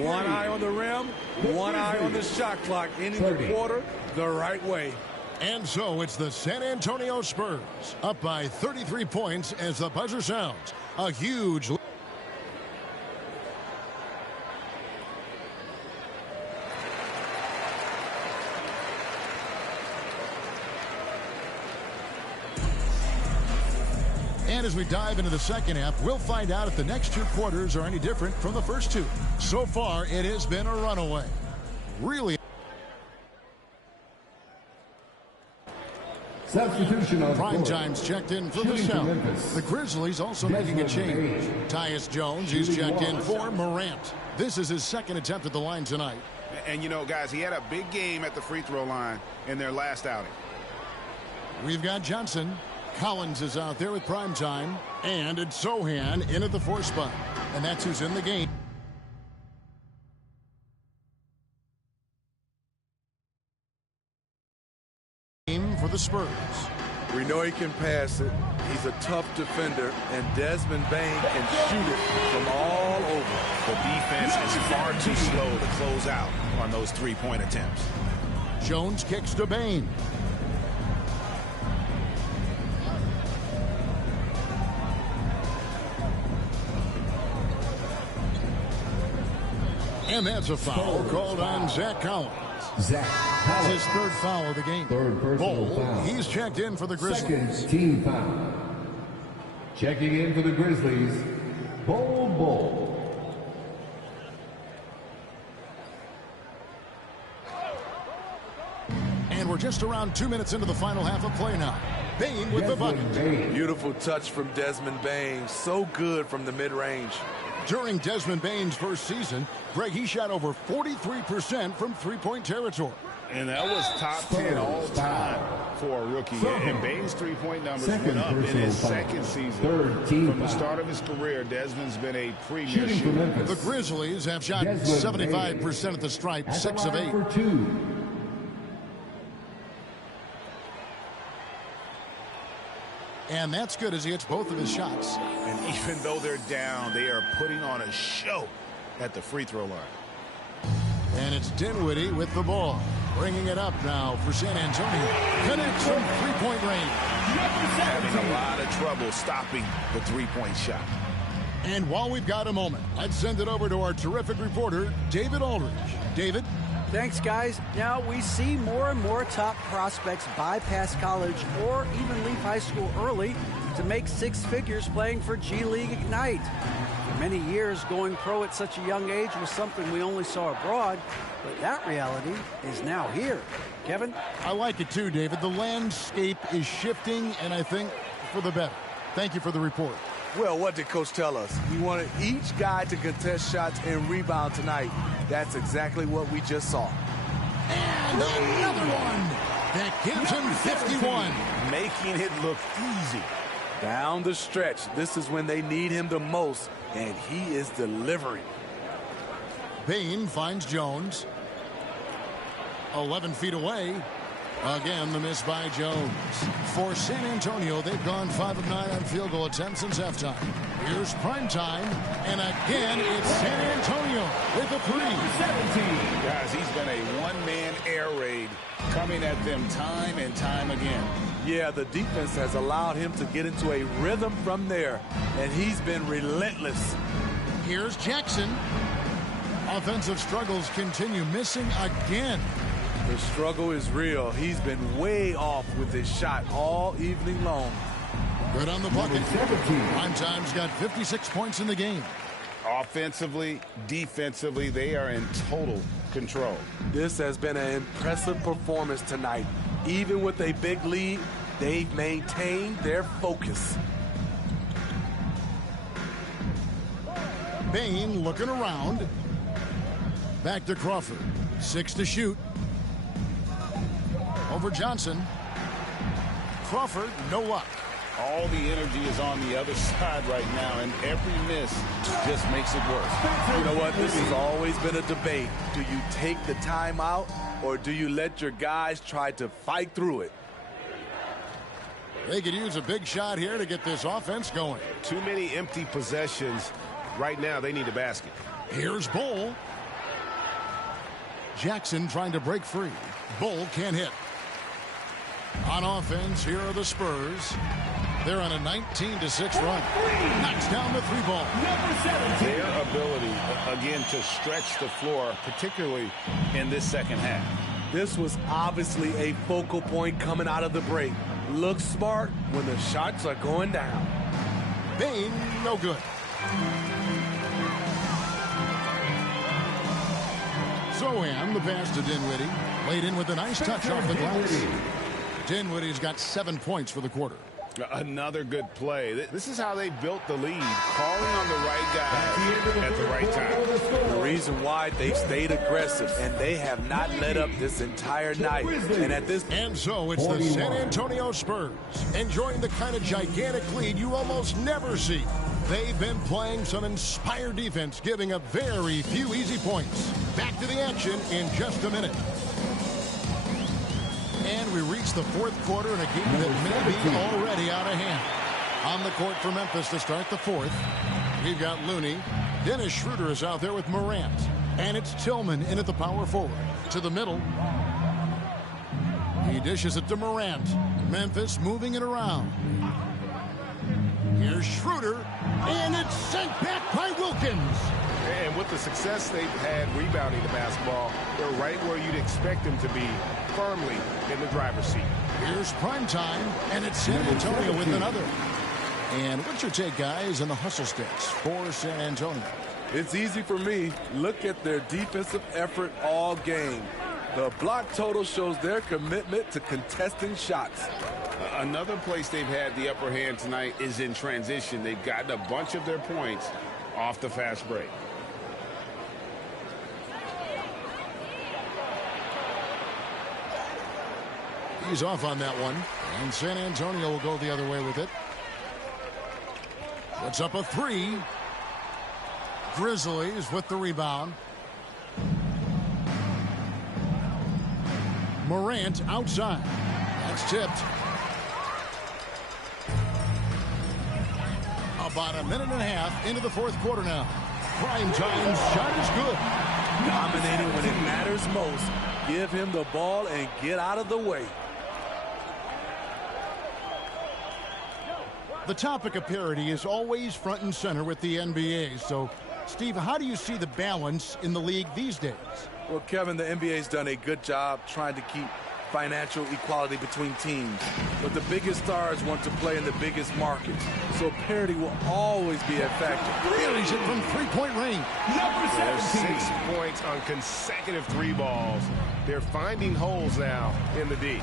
One eye on the rim, one eye on the shot clock, ending the quarter the right way. And so it's the San Antonio Spurs up by 33 points as the buzzer sounds. A huge lead. And as we dive into the second half, we'll find out if the next two quarters are any different from the first two. So far, it has been a runaway. Really. Substitution on Prime time's checked in for the South. The Grizzlies also making a change. Tyus Jones, he's checked in for Morant. This is his second attempt at the line tonight. And, you know, guys, he had a big game at the free throw line in their last outing. We've got Johnson. Collins is out there with prime time. And it's Sochan in at the 4 spot. And that's who's in the game. For the Spurs. We know he can pass it. He's a tough defender, and Desmond Bane can shoot it from all over. The defense is far too slow to close out on those three-point attempts. Jones kicks to Bane. And that's a foul called on Zach Collins. Zach Collins. His third foul of the game. Third personal Bol, foul. he's checked in for the Grizzlies. Second team foul. Checking in for the Grizzlies, Bol. And we're just around 2 minutes into the final half of play now. Bane with the bucket. Beautiful touch from Desmond Bane. So good from the mid-range. During Desmond Bane's first season, Greg, he shot over 43% from three-point territory. And that was top 10 all time for a rookie. And Bane's three-point numbers went up in his second season. From the start of his career, Desmond's been a premier shooter. The Grizzlies have shot 75% at the stripe, 6 of 8. And that's good as he hits both of his shots. And even though they're down, they are putting on a show at the free throw line. And it's Dinwiddie with the ball. Bringing it up now for San Antonio. Connects from three-point range. Having a lot of trouble stopping the three-point shot. And while we've got a moment, let's send it over to our terrific reporter, David Aldridge. David? Thanks, guys. Now we see more and more top prospects bypass college or even leave high school early to make six figures playing for G League Ignite. For many years, going pro at such a young age was something we only saw abroad, but that reality is now here. Kevin? I like it too, David. The landscape is shifting, and I think for the better. Thank you for the report. Well, what did Coach tell us? He wanted each guy to contest shots and rebound tonight. That's exactly what we just saw. And another one that gives him 51. Making it look easy. Down the stretch, this is when they need him the most, and he is delivering. Bane finds Jones. 11 feet away. Again, the miss by Jones. For San Antonio, they've gone 5 of 9 on field goal attempts since halftime. Here's prime time, and again, it's San Antonio with a 3. 17. Guys, he's been a one-man air raid coming at them time and time again. Yeah, the defense has allowed him to get into a rhythm from there, and he's been relentless. Here's Jackson. Offensive struggles continue, missing again. The struggle is real. He's been way off with his shot all evening long. Good on the bucket. Prime time's got 56 points in the game. Offensively, defensively, they are in total control. This has been an impressive performance tonight. Even with a big lead, they've maintained their focus. Bane looking around. Back to Crawford. 6 to shoot. Over Johnson. Crawford, no luck. All the energy is on the other side right now, and every miss just makes it worse. You know what? This has always been a debate. Do you take the timeout, or do you let your guys try to fight through it? They could use a big shot here to get this offense going. Too many empty possessions. Right now, they need a basket. Here's Bull. Jackson trying to break free. Bull can't hit. On offense, here are the Spurs. They're on a 19-6 run. Knocks down the 3 ball. Their ability, again, to stretch the floor, particularly in this second half. This was obviously a focal point coming out of the break. Look smart when the shots are going down. Bain, no good. Sohan, the pass to Dinwiddie. Laid in with a nice touch off the glass. Dinwiddie's got 7 points for the quarter. Another good play. This is how they built the lead, calling on the right guy at the right time. The reason why they stayed aggressive, and they have not let up this entire night. And so it's the San Antonio Spurs enjoying the kind of gigantic lead you almost never see. They've been playing some inspired defense, giving up very few easy points. Back to the action in just a minute. And we reach the 4th quarter in a game that may be already out of hand. On the court for Memphis to start the 4th. We've got Looney. Dennis Schroeder is out there with Morant. And it's Tillman in at the power forward. To the middle. He dishes it to Morant. Memphis moving it around. Here's Schroeder. And it's sent back by Wilkins. And with the success they've had rebounding the basketball, they're right where you'd expect them to be, firmly in the driver's seat. Here's prime time, and it's San Antonio with another. And what's your take, guys, on the hustle sticks for San Antonio? It's easy for me. Look at their defensive effort all game. The block total shows their commitment to contesting shots. Another place they've had the upper hand tonight is in transition. They've gotten a bunch of their points off the fast break. He's off on that one, and San Antonio will go the other way with it. Puts up a 3. Grizzlies with the rebound. Morant outside. That's tipped. About a minute and a half into the 4th quarter now. Prime time shot is good. Dominating when it matters most. Give him the ball and get out of the way. The topic of parity is always front and center with the NBA. So, Steve, how do you see the balance in the league these days? Well, Kevin, the NBA's done a good job trying to keep financial equality between teams. But the biggest stars want to play in the biggest markets. So parity will always be a factor. He's it from 3-point range. There's 6 points on consecutive 3 balls. They're finding holes now in the D.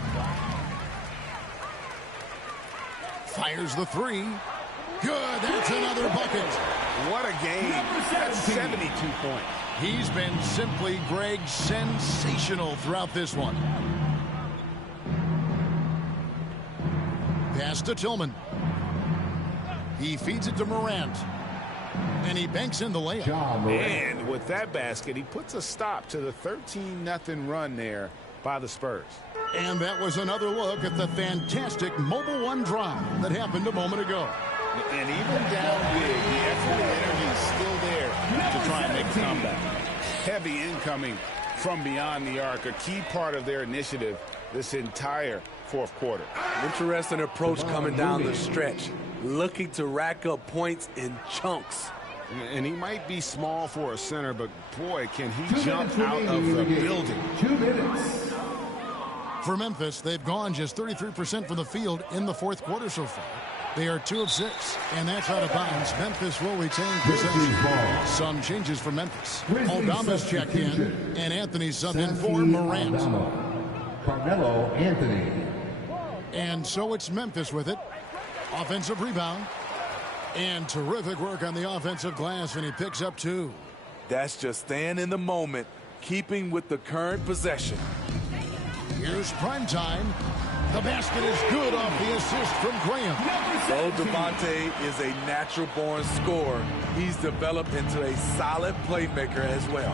Fires the 3. Good. That's another bucket. What a game. That's 72 points. He's been simply, Greg, sensational throughout this one. Pass to Tillman. He feeds it to Morant. And he banks in the layup. And with that basket, he puts a stop to the 13-0 run there by the Spurs. And that was another look at the fantastic Mobile One drive that happened a moment ago. And even down big, the effort and energy is still there to try and make a comeback. Heavy incoming from beyond the arc, a key part of their initiative this entire 4th quarter. Interesting approach coming down the stretch, looking to rack up points in chunks. And he might be small for a center, but boy, can he jump out of the building. 2 minutes. For Memphis, they've gone just 33% from the field in the 4th quarter so far. They are 2 of 6, and that's out of bounds. Memphis will retain possession. Some changes for Memphis. Aldama's checked in, and Anthony subbed in for Morant. Carmelo Anthony. And so it's Memphis with it. Offensive rebound. And terrific work on the offensive glass, and he picks up 2. That's just staying in the moment, keeping with the current possession. Here's prime time. The basket is good off the assist from Graham. So Devontae is a natural-born scorer. He's developed into a solid playmaker as well.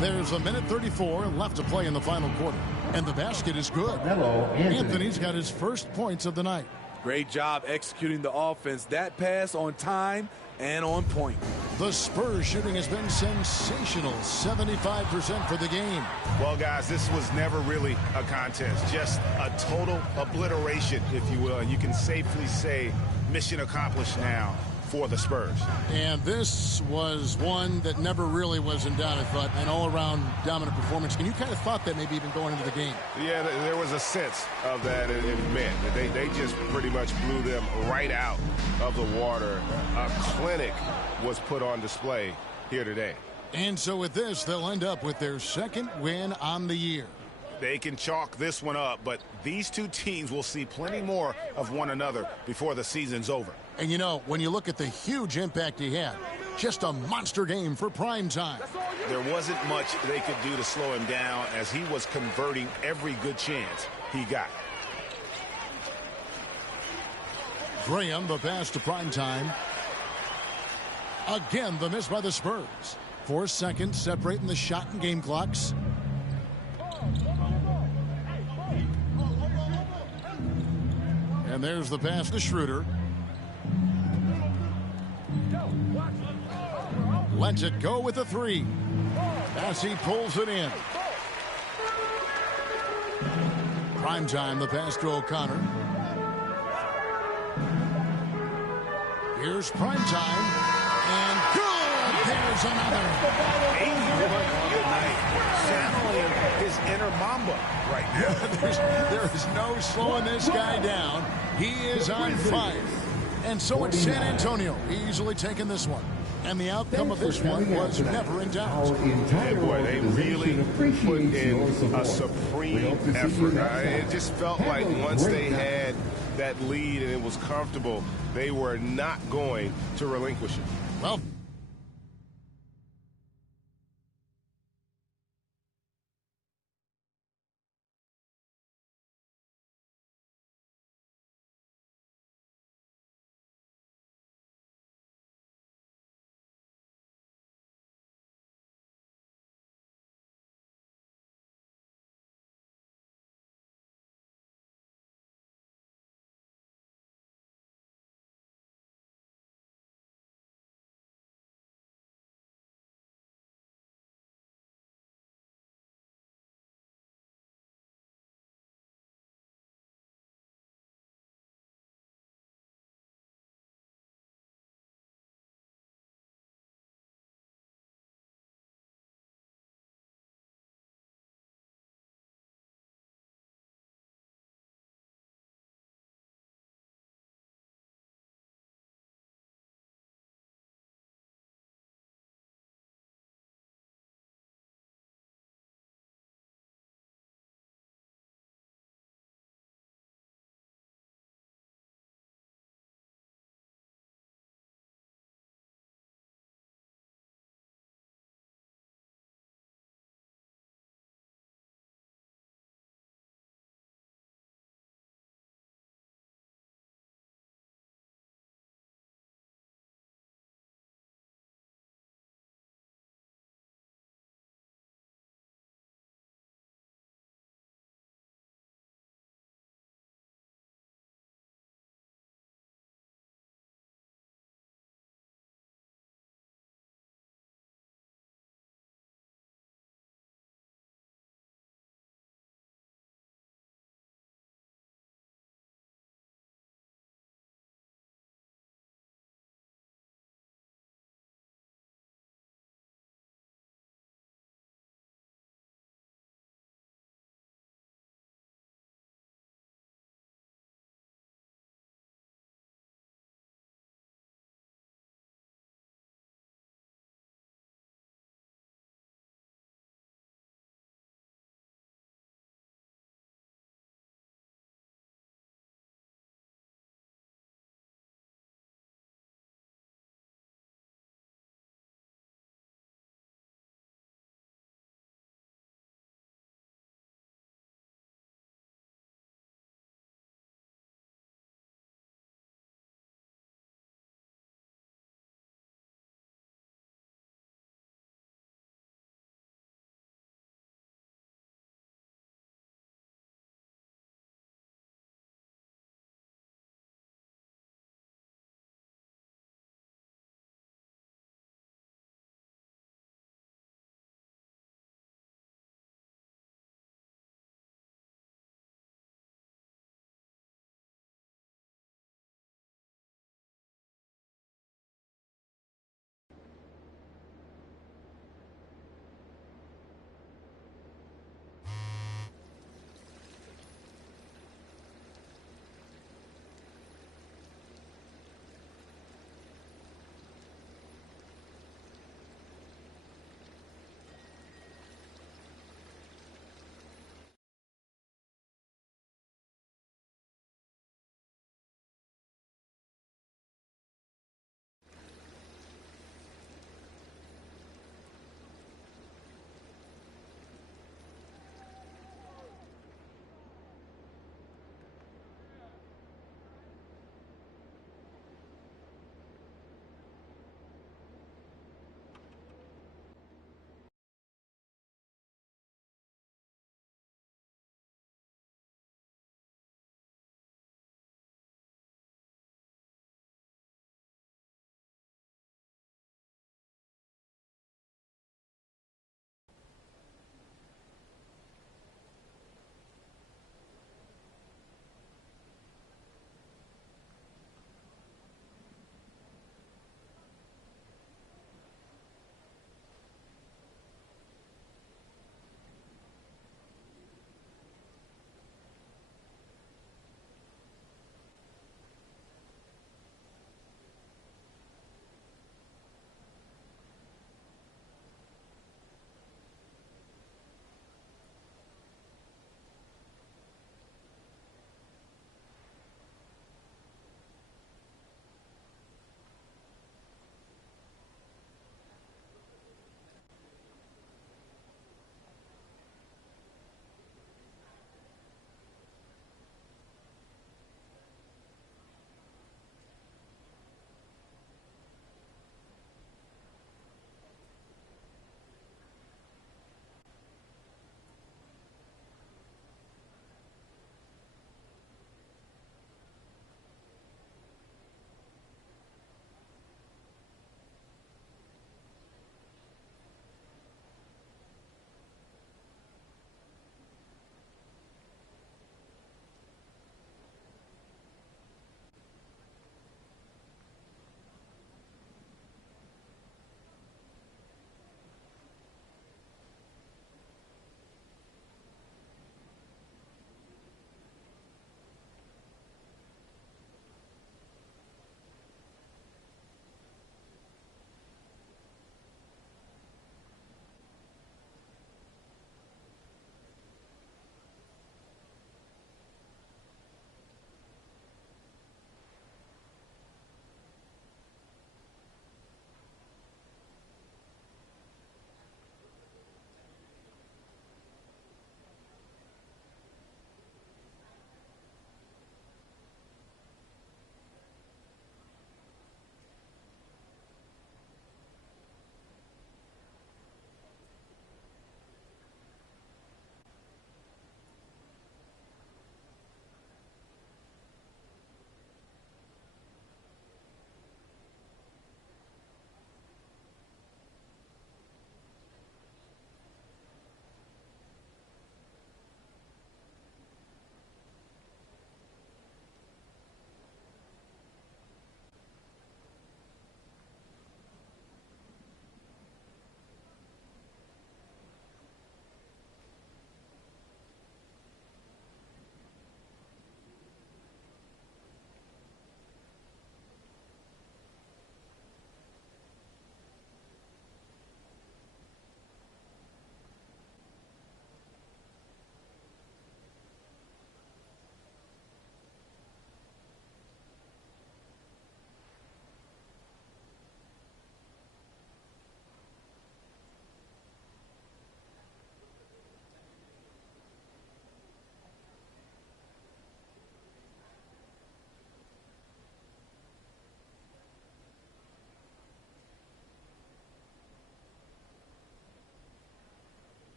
There's 1:34 left to play in the final quarter. And the basket is good. Hello, Anthony. Anthony's got his first points of the night. Great job executing the offense. That pass on time and on point. The Spurs shooting has been sensational. 75% for the game. Well, guys, this was never really a contest. Just a total obliteration, if you will. And you can safely say mission accomplished now for the Spurs. And this was one that never really was in doubt, I thought. An all-around dominant performance. And you kind of thought that maybe even going into the game. Yeah, there was a sense of that in men. They just pretty much blew them right out of the water. A clinic was put on display here today. And so with this, they'll end up with their second win on the year. They can chalk this one up, but these two teams will see plenty more of one another before the season's over. And you know, when you look at the huge impact he had, just a monster game for prime time. There wasn't much they could do to slow him down as he was converting every good chance he got. Graham, the pass to prime time. Again, the miss by the Spurs. 4 seconds separating the shot and game clocks. And there's the pass to Schroeder. Lets it go with a 3. As he pulls it in. Prime time, the pass to O'Connor. Here's prime time. And good! There's another. 81 on the night. Channeling his inner Mamba right now. There is no slowing this guy down. He is on fire. And so it's San Antonio easily taking this one. And the outcome of this one was never in doubt. Hey, boy, they really put in a supreme effort. It just felt like once they had that lead and it was comfortable, they were not going to relinquish it. Well,